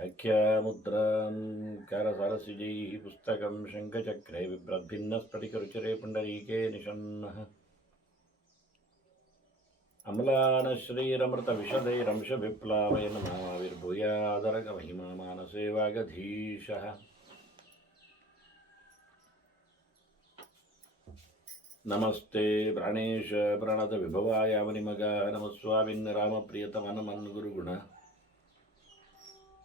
व्याख्यामुद्रां करसरसिजैः पुस्तकं शङ्खचक्रे बिभ्रद्भिन्नस्फटिकरुचिरे पुण्डरीके निषण्णः अम्लानश्रीरमृतविशदैरंशविप्लावेन माविर्भूयादरगमहिमा मानसे वागधीशः नमस्ते प्राणेश प्रणतविभवाय मुनिमगाः नमस्वामिन् रामप्रियतमनमन्गुरुगुण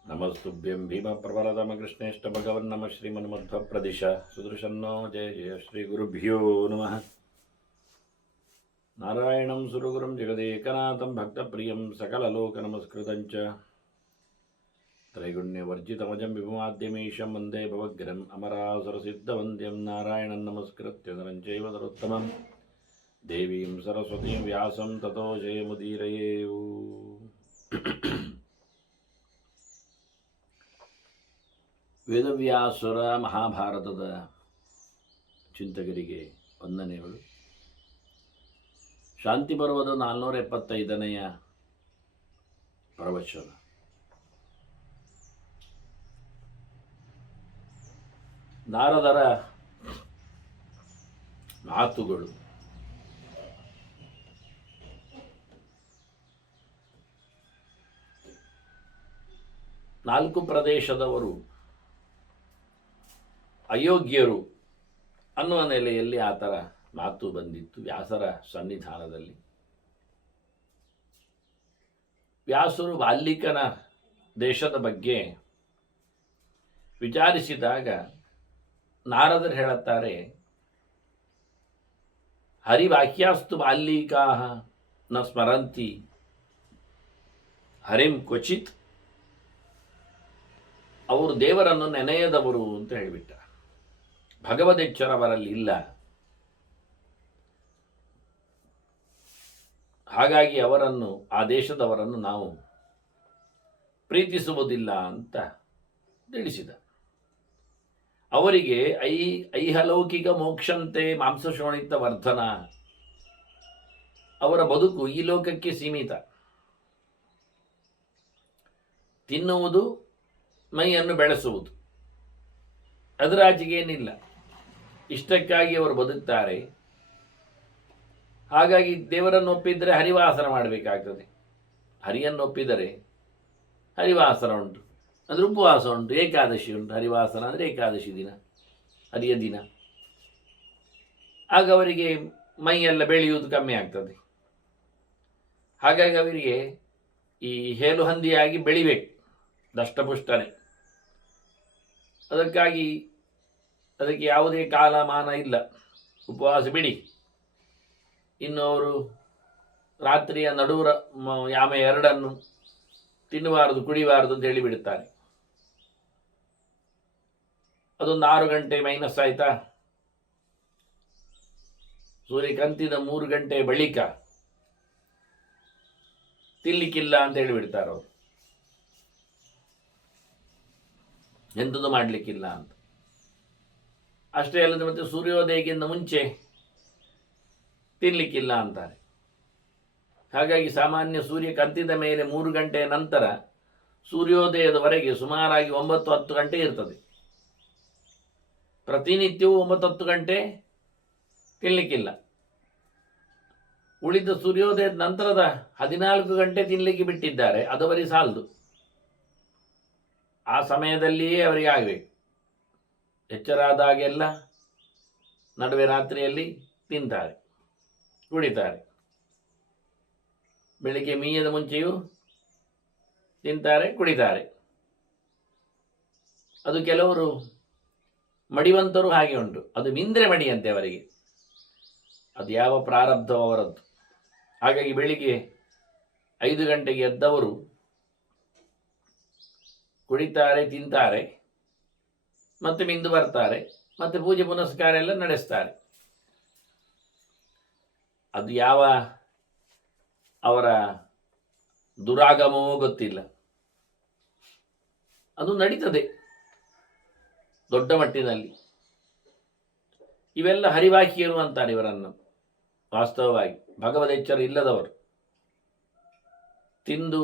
नमस्तुभ्यं भीमप्रबलतमकृष्णेष्टभगवन्नमः श्रीमन्मध्वप्रदिश सुदृशन्नो जय जय श्रीगुरुभ्यो नमः नारायणं सुरगुरुं जगदेकनाथं भक्तप्रियं सकललोकनमस्कृतं च त्रैगुण्यवर्जितमजं विभुमाद्यमीशं वन्दे भवग्रहम् अमरासुरसिद्धवन्द्यं नारायणं नमस्कृत्य नरं चैव नरोत्तमं देवीं सरस्वतीं व्यासं ततो जयमुदीरयेयु ವೇದವ್ಯಾಸರ ಮಹಾಭಾರತದ ಚಿಂತಕರಿಗೆ ವಂದನೆಗಳು. ಶಾಂತಿ ಪರ್ವದ 475ನೆಯ ಪ್ರವಚನ. ನಾರದರ ಮಾತುಗಳು. ನಾಲ್ಕು ಪ್ರದೇಶದವರು ಅಯೋಗ್ಯರು ಅನ್ನುವ ನೆಲೆಯಲ್ಲಿ ಆ ಥರ ಮಾತು ಬಂದಿತ್ತು ವ್ಯಾಸರ ಸನ್ನಿಧಾನದಲ್ಲಿ. ವ್ಯಾಸರು ವಾಲ್ಮೀಕನ ದೇಶದ ಬಗ್ಗೆ ವಿಚಾರಿಸಿದಾಗ ನಾರದರು ಹೇಳುತ್ತಾರೆ, ಹರಿವಾಕ್ಯಾಸ್ತು ವಾಲ್ಮೀಕಾ ನ ಸ್ಮರಂತಿ ಹರಿಂ ಕ್ವಚಿತ್. ಅವರು ದೇವರನ್ನು ನೆನೆಯದವರು ಅಂತ ಹೇಳಿಬಿಟ್ಟ. ಭಗವದೆಚ್ಚರ ಅವರಲ್ಲಿ ಇಲ್ಲ. ಹಾಗಾಗಿ ಅವರನ್ನು, ಆ ದೇಶದವರನ್ನು ನಾವು ಪ್ರೀತಿಸುವುದಿಲ್ಲ ಅಂತ ತಿಳಿಸಿದ. ಅವರಿಗೆ ಐಹಲೌಕಿಕ ಮೋಕ್ಷಂತೆ ಮಾಂಸಶೋಣಿತ ವರ್ಧನ. ಅವರ ಬದುಕು ಈ ಲೋಕಕ್ಕೆ ಸೀಮಿತ. ತಿನ್ನುವುದು, ಮೈಯನ್ನು ಬೆಳೆಸುವುದು, ಅದರಾಚೆಗೇನಿಲ್ಲ. ಇಷ್ಟಕ್ಕಾಗಿ ಅವರು ಬದುಕ್ತಾರೆ. ಹಾಗಾಗಿ ದೇವರನ್ನು ಒಪ್ಪಿದರೆ ಹರಿವಾಸನ ಮಾಡಬೇಕಾಗ್ತದೆ. ಹರಿಯನ್ನು ಒಪ್ಪಿದರೆ ಹರಿವಾಸನ ಉಂಟು, ಅಂದರೆ ಉಪವಾಸ ಉಂಟು, ಏಕಾದಶಿ ಉಂಟು. ಹರಿವಾಸನ ಅಂದರೆ ಏಕಾದಶಿ ದಿನ, ಹರಿಯ ದಿನ. ಆಗ ಅವರಿಗೆ ಮೈಯೆಲ್ಲ ಬೆಳೆಯುವುದು ಕಮ್ಮಿ ಆಗ್ತದೆ. ಹಾಗಾಗಿ ಅವರಿಗೆ ಈ ಹೇಲು ಹಂದಿಯಾಗಿ ಬೆಳಿಬೇಕು, ದಷ್ಟಪುಷ್ಟನೆ. ಅದಕ್ಕಾಗಿ ಅದಕ್ಕೆ ಯಾವುದೇ ಕಾಲಮಾನ ಇಲ್ಲ. ಉಪವಾಸ ಬಿಡಿ, ಇನ್ನು ಅವರು ರಾತ್ರಿಯ ನಡುವ ಯಾಮೆ ಎರಡನ್ನು ತಿನ್ನಬಾರದು, ಕುಡಿಬಾರದು ಅಂತ ಹೇಳಿಬಿಡುತ್ತಾರೆ. ಅದೊಂದು 6 ಗಂಟೆ ಮೈನಸ್ ಆಯ್ತಾ, ಸೂರ್ಯ ಕಂತಿದ 3 ಗಂಟೆ ಬಳಿಕ ತಿನ್ಲಿಕ್ಕಿಲ್ಲ ಅಂತ ಹೇಳಿಬಿಡ್ತಾರೆ ಅವರು. ಎಂಥದ್ದು ಮಾಡಲಿಕ್ಕಿಲ್ಲ ಅಂತ. ಅಷ್ಟೇ ಅಲ್ಲದೆ ಮತ್ತೆ ಸೂರ್ಯೋದಯಕ್ಕಿಂತ ಮುಂಚೆ ತಿನ್ನಲಿಕ್ಕಿಲ್ಲ ಅಂತಾರೆ. ಹಾಗಾಗಿ ಸಾಮಾನ್ಯ ಸೂರ್ಯ ಕಂತಿದ ಮೇಲೆ 3 ಗಂಟೆಯ ನಂತರ ಸೂರ್ಯೋದಯದವರೆಗೆ ಸುಮಾರಾಗಿ 9-10 ಗಂಟೆ ಇರ್ತದೆ. ಪ್ರತಿನಿತ್ಯವೂ 9-10 ಗಂಟೆ ತಿನ್ನಲಿಕ್ಕಿಲ್ಲ. ಉಳಿದ ಸೂರ್ಯೋದಯದ ನಂತರದ 14 ಗಂಟೆ ತಿನ್ನಲಿಕ್ಕೆ ಬಿಟ್ಟಿದ್ದಾರೆ. ಅದವರಿಗೆ ಸಾಲದು. ಆ ಸಮಯದಲ್ಲಿಯೇ ಅವರಿಗೆ ಆಗಬೇಕು. ಎಚ್ಚರಾದಾಗೆಲ್ಲ ನಡುವೆ ರಾತ್ರಿಯಲ್ಲಿ ತಿಂತಾರೆ, ಕುಡಿತಾರೆ. ಬೆಳಿಗ್ಗೆ ಮೀಯದ ಮುಂಚೆಯೂ ತಿಂತಾರೆ, ಕುಡಿತಾರೆ. ಅದು ಕೆಲವರು ಮಡಿವಂತರು ಹಾಗೆ ಉಂಟು. ಅದು ಮಿಂದ್ರೆ ಮಡಿಯಂತೆ ಅವರಿಗೆ. ಅದು ಯಾವ ಪ್ರಾರಬ್ಧವೋ ಅವರದ್ದು. ಹಾಗಾಗಿ ಬೆಳಿಗ್ಗೆ 5 ಗಂಟೆಗೆ ಎದ್ದವರು ಕುಡಿತಾರೆ, ತಿಂತಾರೆ, ಮತ್ತೆ ಮಿಂದು ಬರ್ತಾರೆ, ಮತ್ತೆ ಪೂಜೆ ಪುನಸ್ಕಾರ ಎಲ್ಲ ನಡೆಸ್ತಾರೆ. ಅದು ಯಾವ ಅವರ ದುರಾಗಮವೋ ಗೊತ್ತಿಲ್ಲ. ಅದು ನಡೀತದೆ ದೊಡ್ಡ ಮಟ್ಟಿನಲ್ಲಿ. ಇವೆಲ್ಲ ಹರಿವಾಕಿಯರು ಅಂತಾರೆ ಇವರನ್ನು. ವಾಸ್ತವವಾಗಿ ಭಗವದೆಚ್ಚರ ಇಲ್ಲದವರು. ತಿಂದು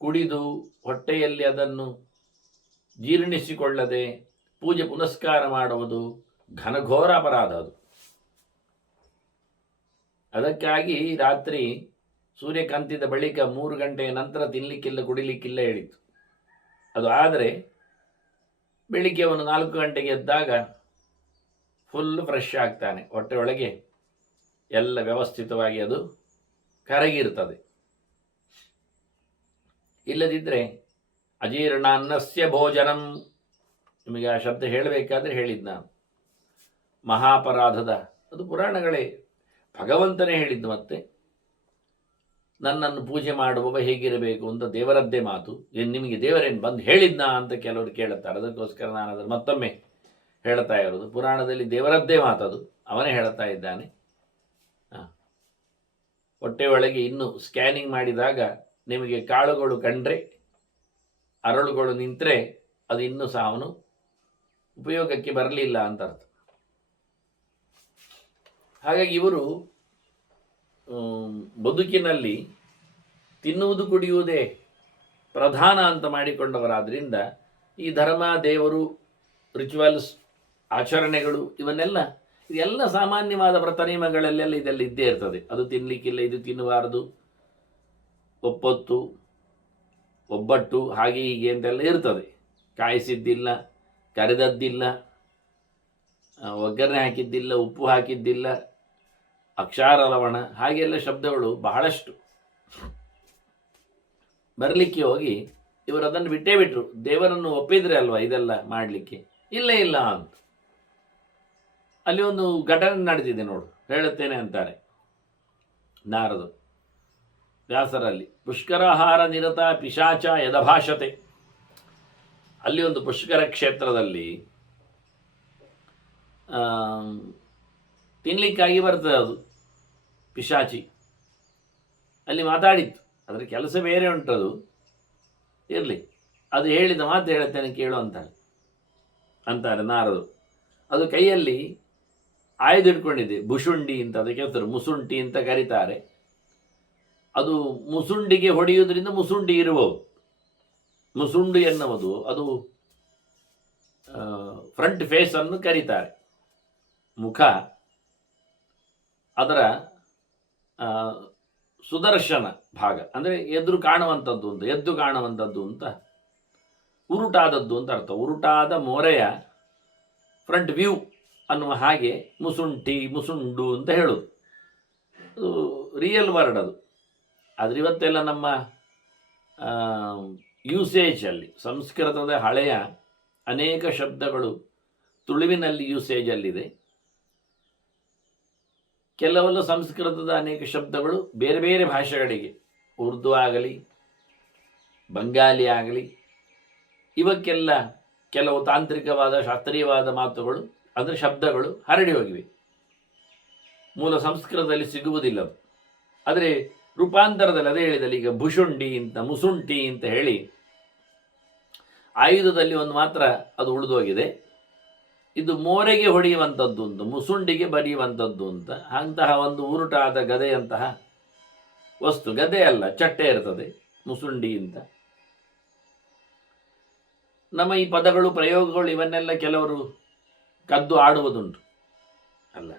ಕುಡಿದು ಹೊಟ್ಟೆಯಲ್ಲಿ ಅದನ್ನು ಜೀರ್ಣಿಸಿಕೊಳ್ಳದೆ ಪೂಜೆ ಪುನಸ್ಕಾರ ಮಾಡುವುದು ಘನಘೋರ ಅಪರಾಧ ಅದು. ಅದಕ್ಕಾಗಿ ರಾತ್ರಿ ಸೂರ್ಯ ಕಂತಿದ ಬಳಿಕ 3 ಗಂಟೆಯ ನಂತರ ತಿನ್ನಲಿಕ್ಕಿಲ್ಲ ಕುಡಿಲಿಕ್ಕಿಲ್ಲ ಹೇಳಿತ್ತು. ಅದು ಆದರೆ ಬೆಳಿಗ್ಗೆ ಅವನು 4 ಗಂಟೆಗೆ ಎದ್ದಾಗ ಫುಲ್ ಫ್ರೆಶ್ ಆಗ್ತಾನೆ, ಹೊಟ್ಟೆ ಒಳಗೆ ಎಲ್ಲ ವ್ಯವಸ್ಥಿತವಾಗಿ ಅದು ಕರಗಿರ್ತದೆ. ಇಲ್ಲದಿದ್ದರೆ ಅಜೀರ್ಣ ಅನ್ನಸ್ಯ ಭೋಜನಂ, ನಿಮಗೆ ಆ ಶಬ್ದ ಹೇಳಬೇಕಾದ್ರೆ ಹೇಳಿದ್ದು ನಾನು, ಮಹಾಪರಾಧದ, ಅದು ಪುರಾಣಗಳೇ, ಭಗವಂತನೇ ಹೇಳಿದ್ದು. ಮತ್ತೆ ನನ್ನನ್ನು ಪೂಜೆ ಮಾಡುವವ ಹೇಗಿರಬೇಕು ಅಂತ ದೇವರದ್ದೇ ಮಾತು. ನಿಮಗೆ ದೇವರೇನು ಬಂದು ಹೇಳಿದ್ನಾ ಅಂತ ಕೆಲವರು ಕೇಳುತ್ತಾರೆ. ಅದಕ್ಕೋಸ್ಕರ ನಾನು ಅದನ್ನು ಮತ್ತೊಮ್ಮೆ ಹೇಳ್ತಾ ಇರೋದು. ಪುರಾಣದಲ್ಲಿ ದೇವರದ್ದೇ ಮಾತದು, ಅವನೇ ಹೇಳ್ತಾ ಇದ್ದಾನೆ. ಹೊಟ್ಟೆಯೊಳಗೆ ಇನ್ನು ಸ್ಕ್ಯಾನಿಂಗ್ ಮಾಡಿದಾಗ ನಿಮಗೆ ಕಾಳುಗಳು ಕಂಡ್ರೆ, ಅರಳುಗಳು ನಿಂತರೆ ಅದು ಇನ್ನೂ ಸಹ ಅವನು ಉಪಯೋಗಕ್ಕೆ ಬರಲಿಲ್ಲ ಅಂತ ಅರ್ಥ. ಹಾಗಾಗಿ ಇವರು ಬದುಕಿನಲ್ಲಿ ತಿನ್ನುವುದು ಕುಡಿಯುವುದೇ ಪ್ರಧಾನ ಅಂತ ಮಾಡಿಕೊಂಡವರಾದ್ರಿಂದ ಈ ಧರ್ಮ, ದೇವರು, ರಿಚುವಲ್ಸ್, ಆಚರಣೆಗಳು ಇದೆಲ್ಲ ಸಾಮಾನ್ಯವಾದ ವ್ರತ ನಿಯಮಗಳಲ್ಲೆಲ್ಲ ಇದೆಲ್ಲ ಇದ್ದೇ ಇರ್ತದೆ. ಅದು ತಿನ್ನಲಿಕ್ಕಿಲ್ಲ, ಇದು ತಿನ್ನಬಾರದು, ಒಪ್ಪತ್ತು, ಒಬ್ಬಟ್ಟು, ಹಾಗೆ ಹೀಗೆ ಅಂತೆಲ್ಲ ಇರ್ತದೆ. ಕಾಯಿಸಿದ್ದಿಲ್ಲ, ಕರೆದದ್ದಿಲ್ಲ, ಒಗ್ಗರಣೆ ಹಾಕಿದ್ದಿಲ್ಲ, ಉಪ್ಪು ಹಾಕಿದ್ದಿಲ್ಲ, ಅಕ್ಷಾರ ಲವಣ, ಹಾಗೆಲ್ಲ ಶಬ್ದಗಳು ಬಹಳಷ್ಟು ಬರಲಿಕ್ಕೆ ಹೋಗಿ ಇವರು ಅದನ್ನು ಬಿಟ್ಟೇ ಬಿಟ್ಟರು. ದೇವರನ್ನು ಒಪ್ಪಿದ್ರೆ ಅಲ್ವಾ ಇದೆಲ್ಲ ಮಾಡಲಿಕ್ಕೆ, ಇಲ್ಲ ಅಂತ. ಅಲ್ಲಿ ಒಂದು ಘಟನೆ ನಡೆದಿದೆ ನೋಡು, ಹೇಳುತ್ತೇನೆ ಅಂತಾರೆ ನಾರದರು ವ್ಯಾಸರಲ್ಲಿ. ಪುಷ್ಕರಾಹಾರ ನಿರತ ಪಿಶಾಚ ಯದಭಾಷತೆ. ಅಲ್ಲಿ ಒಂದು ಪುಷ್ಕರ ಕ್ಷೇತ್ರದಲ್ಲಿ ತಿನ್ನಲಿಕ್ಕಾಗಿ ಬರ್ತದೆ ಅದು ಪಿಶಾಚಿ. ಅಲ್ಲಿ ಮಾತಾಡಿತ್ತು, ಅದರ ಕೆಲಸ ಬೇರೆ ಉಂಟದು, ಇರಲಿ, ಅದು ಹೇಳಿದ ಮಾತು ಹೇಳುತ್ತೇನೆ ಕೇಳು ಅಂತಾರೆ ನಾರದರು. ಅದು ಕೈಯಲ್ಲಿ ಆಯುಧ ಇಟ್ಕೊಂಡಿದೆ, ಭುಷುಂಡಿ ಅಂತ ಅದಕ್ಕೆ ಹೇಳ್ತಾರೆ, ಮುಸುಂಟಿ ಅಂತ ಕರೀತಾರೆ. ಅದು ಮುಸುಂಡಿಗೆ ಹೊಡೆಯುವುದರಿಂದ ಮುಸುಂಡಿ ಇರುವವು. ಮುಸುಂಡು ಎನ್ನುವುದು ಅದು ಫ್ರಂಟ್ ಫೇಸನ್ನು ಕರೀತಾರೆ, ಮುಖ, ಅದರ ಸುದರ್ಶನ ಭಾಗ, ಅಂದರೆ ಎದುರು ಕಾಣುವಂಥದ್ದು ಅಂತ, ಉರುಟಾದದ್ದು ಅಂತ ಅರ್ಥ. ಉರುಟಾದ ಮೋರೆಯ ಫ್ರಂಟ್ ವ್ಯೂ ಅನ್ನುವ ಹಾಗೆ ಮುಸುಂಟಿ, ಮುಸುಂಡು ಅಂತ ಹೇಳೋದು. ಅದು ರಿಯಲ್ ವರ್ಡ್ ಅದು. ಆದರೆ ಇವತ್ತೆಲ್ಲ ನಮ್ಮ ಯೂಸೇಜಲ್ಲಿ, ಸಂಸ್ಕೃತದ ಹಳೆಯ ಅನೇಕ ಶಬ್ದಗಳು ತುಳುವಿನಲ್ಲಿ ಯೂಸೇಜಲ್ಲಿದೆ. ಕೆಲವೆಲ್ಲ ಸಂಸ್ಕೃತದ ಅನೇಕ ಶಬ್ದಗಳು ಬೇರೆ ಬೇರೆ ಭಾಷೆಗಳಿಗೆ, ಉರ್ದು ಆಗಲಿ, ಬಂಗಾಲಿ ಆಗಲಿ, ಇವಕ್ಕೆಲ್ಲ ಕೆಲವು ತಾಂತ್ರಿಕವಾದ ಶಾಸ್ತ್ರೀಯವಾದ ಮಾತುಗಳು, ಅಂದರೆ ಶಬ್ದಗಳು ಹರಡಿ ಹೋಗಿವೆ. ಮೂಲ ಸಂಸ್ಕೃತದಲ್ಲಿ ಸಿಗುವುದಿಲ್ಲ ಅದು. ಆದರೆ ರೂಪಾಂತರದಲ್ಲಿ ಅದೇ ಹೇಳಿದಲ್ಲಿ, ಈಗ ಭುಷುಂಡಿ ಅಂತ, ಮುಸುಂಟಿ ಅಂತ ಹೇಳಿ ಆಯುಧದಲ್ಲಿ ಒಂದು ಮಾತ್ರ ಅದು ಉಳಿದೋಗಿದೆ. ಇದು ಮೋರೆಗೆ ಹೊಡೆಯುವಂಥದ್ದು ಅಂತ, ಮುಸುಂಡಿಗೆ ಬರೆಯುವಂಥದ್ದು ಅಂತ, ಅಂತಹ ಒಂದು ಉರುಟಾದ ಗದೆಯಂತಹ ವಸ್ತು. ಗದೆ ಅಲ್ಲ, ಚಟ್ಟೆ ಇರ್ತದೆ, ಮುಸುಂಡಿ ಅಂತ. ನಮ್ಮ ಈ ಪದಗಳು, ಪ್ರಯೋಗಗಳು, ಇವನ್ನೆಲ್ಲ ಕೆಲವರು ಕದ್ದು ಆಡುವುದುಂಟು. ಅಲ್ಲ,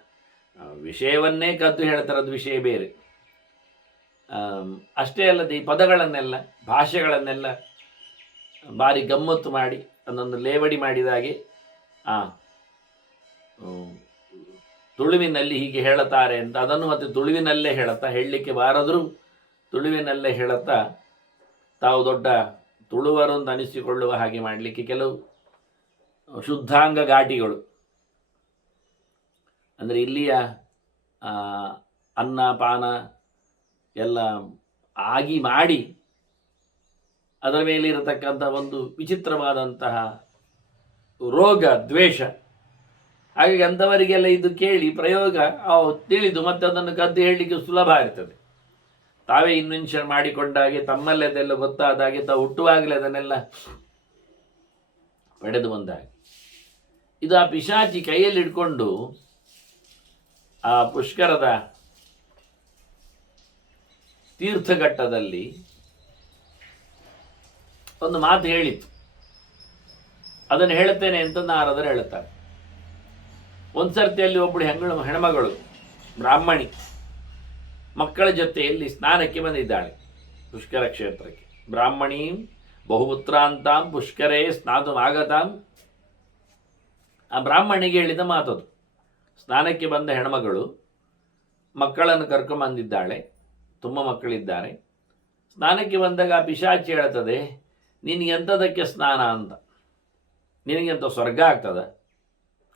ವಿಷಯವನ್ನೇ ಕದ್ದು ಹೇಳ್ತಾರೆ, ಅದು ವಿಷಯ ಬೇರೆ. ಅಷ್ಟೇ ಅಲ್ಲದೆ ಈ ಪದಗಳನ್ನೆಲ್ಲ, ಭಾಷೆಗಳನ್ನೆಲ್ಲ ಭಾರಿ ಗಮ್ಮತ್ತು ಮಾಡಿ ಅದೊಂದು ಲೇವಡಿ ಮಾಡಿದಾಗೆ, ತುಳುವಿನಲ್ಲಿ ಹೀಗೆ ಹೇಳುತ್ತಾರೆ ಅಂತ ಅದನ್ನು ಮತ್ತೆ ತುಳುವಿನಲ್ಲೇ ಹೇಳುತ್ತಾ, ಹೇಳಲಿಕ್ಕೆ ಬಾರದರೂ ತುಳುವಿನಲ್ಲೇ ಹೇಳುತ್ತಾ ತಾವು ದೊಡ್ಡ ತುಳುವರು ಅಂತ ಅನಿಸಿಕೊಳ್ಳುವ ಹಾಗೆ ಮಾಡಲಿಕ್ಕೆ ಕೆಲವು ಶುದ್ಧಾಂಗ ಘಾಟಿಗಳು, ಅಂದರೆ ಇಲ್ಲಿಯ ಅನ್ನ ಪಾನ ಎಲ್ಲ ಆಗಿ ಮಾಡಿ ಅದರ ಮೇಲೆ ಇರತಕ್ಕಂಥ ಒಂದು ವಿಚಿತ್ರವಾದಂತಹ ರೋಗ, ದ್ವೇಷ. ಹಾಗಾಗಿ ಅಂಥವರಿಗೆಲ್ಲ ಇದು ಕೇಳಿ ಪ್ರಯೋಗ ತಿಳಿದು ಮತ್ತೆ ಅದನ್ನು ಕದ್ದು ಹೇಳಲಿಕ್ಕೆ ಸುಲಭ ಇರ್ತದೆ. ತಾವೇ ಇನ್ವೆನ್ಷನ್ ಮಾಡಿಕೊಂಡಾಗೆ, ತಮ್ಮಲ್ಲೇ ಅದೆಲ್ಲ ಗೊತ್ತಾದಾಗೆ, ತಾವು ಹುಟ್ಟುವಾಗಲೇ ಅದನ್ನೆಲ್ಲ ಪಡೆದು ಬಂದಾಗ, ಇದು ಆ ಪಿಶಾಚಿ ಕೈಯಲ್ಲಿ ಇಟ್ಕೊಂಡು ಆ ಪುಷ್ಕರದ ತೀರ್ಥಘಟ್ಟದಲ್ಲಿ ಒಂದು ಮಾತು ಹೇಳಿತು. ಅದನ್ನು ಹೇಳುತ್ತೇನೆ ಅಂತ ನಾರದರು ಹೇಳುತ್ತಾರೆ. ಒಂದು ಸರ್ತಿಯಲ್ಲಿ ಒಬ್ಬಳು ಹೆಣ್ಮಗಳು ಬ್ರಾಹ್ಮಣಿ ಮಕ್ಕಳ ಜೊತೆಯಲ್ಲಿ ಸ್ನಾನಕ್ಕೆ ಬಂದಿದ್ದಾಳೆ ಪುಷ್ಕರ ಕ್ಷೇತ್ರಕ್ಕೆ. ಬ್ರಾಹ್ಮಣೀಂ ಬಹುಪುತ್ರಾಂತಾಂ ಪುಷ್ಕರೇ ಸ್ನಾತು ಆಗತಾಂ. ಆ ಬ್ರಾಹ್ಮಣಿಗೆ ಹೇಳಿದ ಮಾತದು. ಸ್ನಾನಕ್ಕೆ ಬಂದ ಹೆಣ್ಮಗಳು ಮಕ್ಕಳನ್ನು ಕರ್ಕೊಂಬಂದಿದ್ದಾಳೆ, ತುಂಬ ಮಕ್ಕಳಿದ್ದಾರೆ. ಸ್ನಾನಕ್ಕೆ ಬಂದಾಗ ಆ ಪಿಶಾಚಿ ಹೇಳ್ತದೆ, ನಿನಗೆಂಥದಕ್ಕೆ ಸ್ನಾನ ಅಂತ, ನಿನಗೆಂಥ ಸ್ವರ್ಗ ಆಗ್ತದ?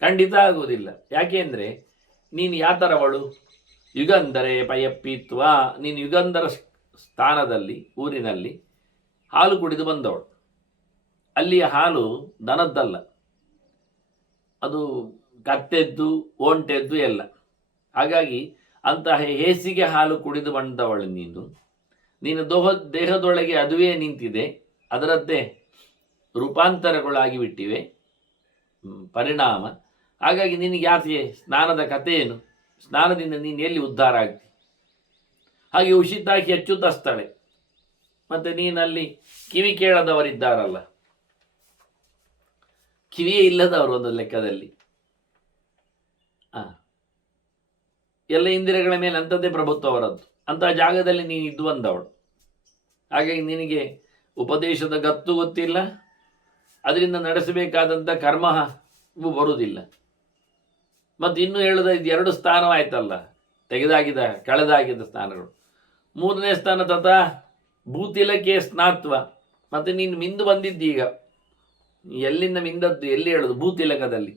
ಖಂಡಿತ ಆಗುವುದಿಲ್ಲ. ಯಾಕೆಂದರೆ ನೀನು ಯಾತರವಳು? ಯುಗಂಧರೆ ಪಯಪ್ಪಿತ್ವ, ನೀನು ಯುಗಂಧರ ಸ್ಥಾನದಲ್ಲಿ ಊರಿನಲ್ಲಿ ಹಾಲು ಕುಡಿದು ಬಂದವಳು. ಅಲ್ಲಿಯ ಹಾಲು ದನದ್ದಲ್ಲ, ಅದು ಕತ್ತೆದ್ದು ಒಂಟೆದ್ದು ಎಲ್ಲ. ಹಾಗಾಗಿ ಅಂತಹ ಹೇಸಿಗೆ ಹಾಲು ಕುಡಿದು ಬಂದವಳು ನೀನು ದೇಹದೊಳಗೆ ಅದುವೇ ನಿಂತಿದೆ, ಅದರದ್ದೇ ರೂಪಾಂತರಗಳಾಗಿ ಬಿಟ್ಟಿವೆ ಪರಿಣಾಮ. ಹಾಗಾಗಿ ನಿನಗೆ ಯಾಕೆ ಸ್ನಾನದ ಕಥೆ ಏನು? ಸ್ನಾನದಿಂದ ನೀನು ಎಲ್ಲಿ ಉದ್ಧಾರ ಆಗ್ತಿ? ಹಾಗೆ ಉಷಿತಾಕಿ ಅಚ್ಚುತಸ್ತಳೆ. ಮತ್ತು ನೀನಲ್ಲಿ ಕಿವಿ ಕೇಳದವರಿದ್ದಾರಲ್ಲ, ಕಿವಿಯೇ ಇಲ್ಲದವರು ಒಂದು ಲೆಕ್ಕದಲ್ಲಿ. ಎಲ್ಲ ಇಂದಿರೆಗಳ ಮೇಲೆ ಅಂಥದ್ದೇ ಪ್ರಭುತ್ವ ಅವರದ್ದು. ಅಂತಹ ಜಾಗದಲ್ಲಿ ನೀನು ಇದ್ದು ಬಂದವಳು. ಹಾಗಾಗಿ ನಿನಗೆ ಉಪದೇಶದ ಗತ್ತು ಗೊತ್ತಿಲ್ಲ, ಅದರಿಂದ ನಡೆಸಬೇಕಾದಂಥ ಕರ್ಮವು ಬರುವುದಿಲ್ಲ. ಮತ್ತು ಇನ್ನೂ ಹೇಳೋದು, ಇದು 2 ಸ್ಥಾನವಾಯ್ತಲ್ಲ, ಕಳೆದಾಗಿದ್ದ ಸ್ಥಾನಗಳು. 3ನೇ ಸ್ಥಾನ ತಥಾ ಭೂತಿಲಕ್ಕೆ ಸ್ನಾತ್ವ. ಮತ್ತು ನೀನು ಮಿಂದು ಬಂದಿದ್ದೀಗ. ಎಲ್ಲಿಂದ ಮಿಂದದ್ದು? ಎಲ್ಲಿ ಹೇಳೋದು? ಭೂತಿಲಕದಲ್ಲಿ.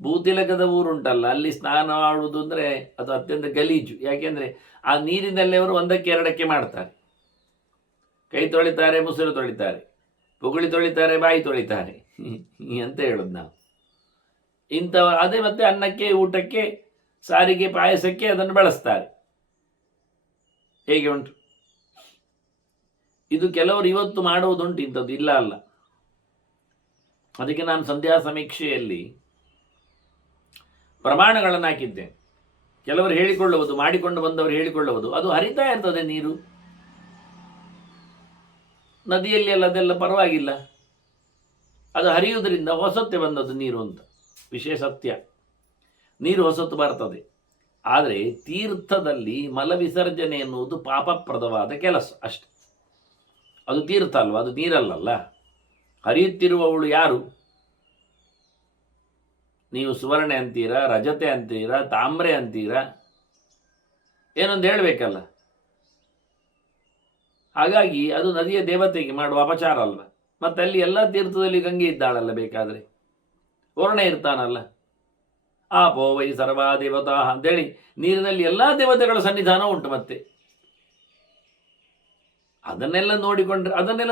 ಭೂತಿಲಕದ ಊರುಂಟಲ್ಲ, ಅಲ್ಲಿ ಸ್ನಾನ ಮಾಡುವುದು ಅಂದರೆ ಅದು ಅತ್ಯಂತ ಗಲೀಜು. ಯಾಕೆಂದರೆ ಆ ನೀರಿನಲ್ಲಿ ಅವರು 1ಕ್ಕೆ 2ಕ್ಕೆ ಮಾಡ್ತಾರೆ. ಕೈ ತೊಳಿತಾರೆ, ಮುಸುರು ತೊಳಿತಾರೆ, ಪುಗುಳಿ ತೊಳಿತಾರೆ, ಬಾಯಿ ತೊಳಿತಾರೆ ಅಂತ ಹೇಳೋದು ನಾವು. ಅದೇ ಮತ್ತೆ ಅನ್ನಕ್ಕೆ, ಊಟಕ್ಕೆ, ಸಾರಿಗೆ, ಪಾಯಸಕ್ಕೆ ಅದನ್ನು ಬಳಸ್ತಾರೆ. ಹೇಗೆ ಉಂಟು ಇದು? ಕೆಲವರು ಇವತ್ತು ಮಾಡುವುದುಂಟು ಇಂಥದ್ದು, ಇಲ್ಲ ಅಲ್ಲ. ಅದಕ್ಕೆ ನಾನು ಸಂಧ್ಯಾ ಸಮೀಕ್ಷೆಯಲ್ಲಿ ಪ್ರಮಾಣಗಳನ್ನು ಹಾಕಿದ್ದೇನೆ. ಕೆಲವರು ಹೇಳಿಕೊಳ್ಳುವುದು, ಮಾಡಿಕೊಂಡು ಬಂದವರು ಹೇಳಿಕೊಳ್ಳುವುದು, ಅದು ಹರಿತಾ ಇರ್ತದೆ ನೀರು. ನದಿಯಲ್ಲಿ ಎಲ್ಲ ಅದೆಲ್ಲ ಪರವಾಗಿಲ್ಲ, ಅದು ಹರಿಯುವುದರಿಂದ ಹೊಸತ್ತೆ ಬಂದದ್ದು ನೀರು ಅಂತ ವಿಷಯ ಸತ್ಯ. ನೀರು ಹೊಸತ್ತು ಬರ್ತದೆ. ಆದರೆ ತೀರ್ಥದಲ್ಲಿ ಮಲ ವಿಸರ್ಜನೆ ಎನ್ನುವುದು ಪಾಪಪ್ರದವಾದ ಕೆಲಸ ಅಷ್ಟೆ. ಅದು ತೀರ್ಥ ಅಲ್ವ, ಅದು ನೀರಲ್ಲಲ್ಲ. ಹರಿಯುತ್ತಿರುವವಳು ಯಾರು? ನೀವು ಸುವರ್ಣೆ ಅಂತೀರಾ, ರಜತೆ ಅಂತೀರಾ, ತಾಮ್ರೆ ಅಂತೀರಾ, ಏನೊಂದು ಹೇಳಬೇಕಲ್ಲ. ಹಾಗಾಗಿ ಅದು ನದಿಯ ದೇವತೆಗೆ ಮಾಡುವ ಅಪಚಾರ ಅಲ್ವ. ಮತ್ತು ಅಲ್ಲಿ ಎಲ್ಲ ತೀರ್ಥದಲ್ಲಿ ಗಂಗೆ ಇದ್ದಾಳಲ್ಲ, ಬೇಕಾದರೆ ವರ್ಣ ಇರ್ತಾನಲ್ಲ. ಆಪೋ ವೈ ಸರ್ವಾ ದೇವತಾ ಅಂತೇಳಿ ನೀರಿನಲ್ಲಿ ಎಲ್ಲ ದೇವತೆಗಳ ಸನ್ನಿಧಾನ ಉಂಟು. ಮತ್ತೆ ಅದನ್ನೆಲ್ಲ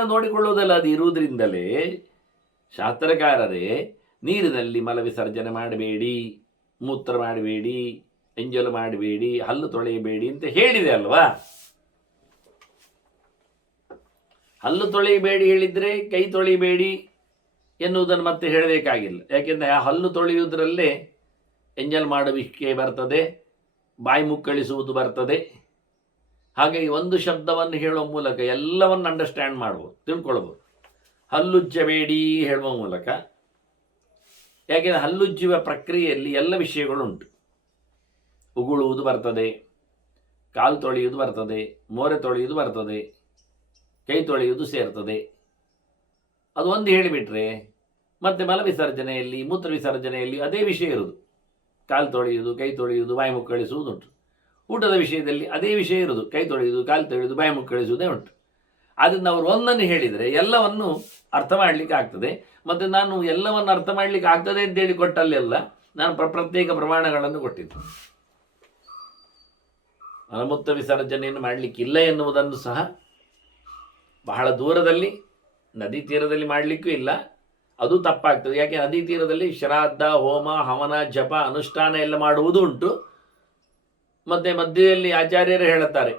ನೋಡಿಕೊಳ್ಳುವುದಲ್ಲ. ಅದು ಇರುವುದರಿಂದಲೇ ಶಾಸ್ತ್ರಕಾರರೇ ನೀರಿನಲ್ಲಿ ಮಲ ವಿಸರ್ಜನೆ ಮಾಡಬೇಡಿ, ಮೂತ್ರ ಮಾಡಬೇಡಿ, ಎಂಜಲು ಮಾಡಬೇಡಿ, ಹಲ್ಲು ತೊಳೆಯಬೇಡಿ ಅಂತ ಹೇಳಿದೆ ಅಲ್ವಾ. ಹಲ್ಲು ತೊಳೆಯಬೇಡಿ ಹೇಳಿದರೆ ಕೈ ತೊಳೆಯಬೇಡಿ ಎನ್ನುವುದನ್ನು ಮತ್ತೆ ಹೇಳಬೇಕಾಗಿಲ್ಲ. ಯಾಕೆಂದರೆ ಆ ಹಲ್ಲು ತೊಳೆಯುವುದರಲ್ಲೇ ಎಂಜಲ್ ಮಾಡುವಿಕೆ ಬರ್ತದೆ, ಬಾಯಿ ಮುಕ್ಕಳಿಸುವುದು ಬರ್ತದೆ. ಹಾಗಾಗಿ ಒಂದು ಶಬ್ದವನ್ನು ಹೇಳುವ ಮೂಲಕ ಎಲ್ಲವನ್ನು ಅಂಡರ್ಸ್ಟ್ಯಾಂಡ್ ಮಾಡ್ಬೋದು, ತಿಳ್ಕೊಳ್ಬೋದು. ಹಲ್ಲುಜ್ಜಬೇಡಿ ಹೇಳುವ ಮೂಲಕ. ಯಾಕೆಂದರೆ ಹಲ್ಲುಜ್ಜುವ ಪ್ರಕ್ರಿಯೆಯಲ್ಲಿ ಎಲ್ಲ ವಿಷಯಗಳುಂಟು. ಉಗುಳುವುದು ಬರ್ತದೆ, ಕಾಲು ತೊಳೆಯುವುದು ಬರ್ತದೆ, ಮೋರೆ ತೊಳೆಯುವುದು ಬರ್ತದೆ, ಕೈ ತೊಳೆಯುವುದು ಸೇರ್ತದೆ. ಅದು ಒಂದು ಹೇಳಿಬಿಟ್ರೆ ಮತ್ತೆ ಮಲ ವಿಸರ್ಜನೆಯಲ್ಲಿ, ಮೂತ್ರ ವಿಸರ್ಜನೆಯಲ್ಲಿ ಅದೇ ವಿಷಯ ಇರುವುದು. ಕಾಲು ತೊಳೆಯುವುದು, ಕೈ ತೊಳೆಯುವುದು, ಬಾಯಿ ಮುಕ್ಕಳಿಸುವುದುಂಟು. ಊಟದ ವಿಷಯದಲ್ಲಿ ಅದೇ ವಿಷಯ ಇರುವುದು. ಕೈ ತೊಳೆಯುವುದು, ಕಾಲು ತೊಳೆಯುವುದು, ಬಾಯಿ ಮುಕ್ಕಳಿಸುವುದೇ ಉಂಟು. ಆದ್ದರಿಂದ ಅವರು ಒಂದನ್ನು ಹೇಳಿದರೆ ಎಲ್ಲವನ್ನು ಅರ್ಥ ಮಾಡಲಿಕ್ಕೆ ಆಗ್ತದೆ. ಮತ್ತು ನಾನು ಎಲ್ಲವನ್ನು ಅರ್ಥ ಮಾಡಲಿಕ್ಕೆ ಆಗ್ತದೆ ಅಂತೇಳಿ ಕೊಟ್ಟಲ್ಲೆಲ್ಲ ನಾನು ಪ್ರತ್ಯೇಕ ಪ್ರಮಾಣಗಳನ್ನು ಕೊಟ್ಟಿದ್ದೆ. ಮಲಮೂತ್ರ ವಿಸರ್ಜನೆಯನ್ನು ಮಾಡಲಿಕ್ಕಿಲ್ಲ ಎನ್ನುವುದನ್ನು ಸಹ ಬಹಳ ದೂರದಲ್ಲಿ ನದಿ ತೀರದಲ್ಲಿ ಮಾಡಲಿಕ್ಕೂ ಇಲ್ಲ, ಅದು ತಪ್ಪಾಗ್ತದೆ. ಯಾಕೆ ನದಿ ತೀರದಲ್ಲಿ ಶ್ರಾದ್ದ, ಹೋಮ, ಹವನ, ಜಪ, ಅನುಷ್ಠಾನ ಎಲ್ಲ ಮಾಡುವುದು ಉಂಟು. ಮತ್ತು ಮಧ್ಯದಲ್ಲಿ ಆಚಾರ್ಯರು ಹೇಳುತ್ತಾರೆ,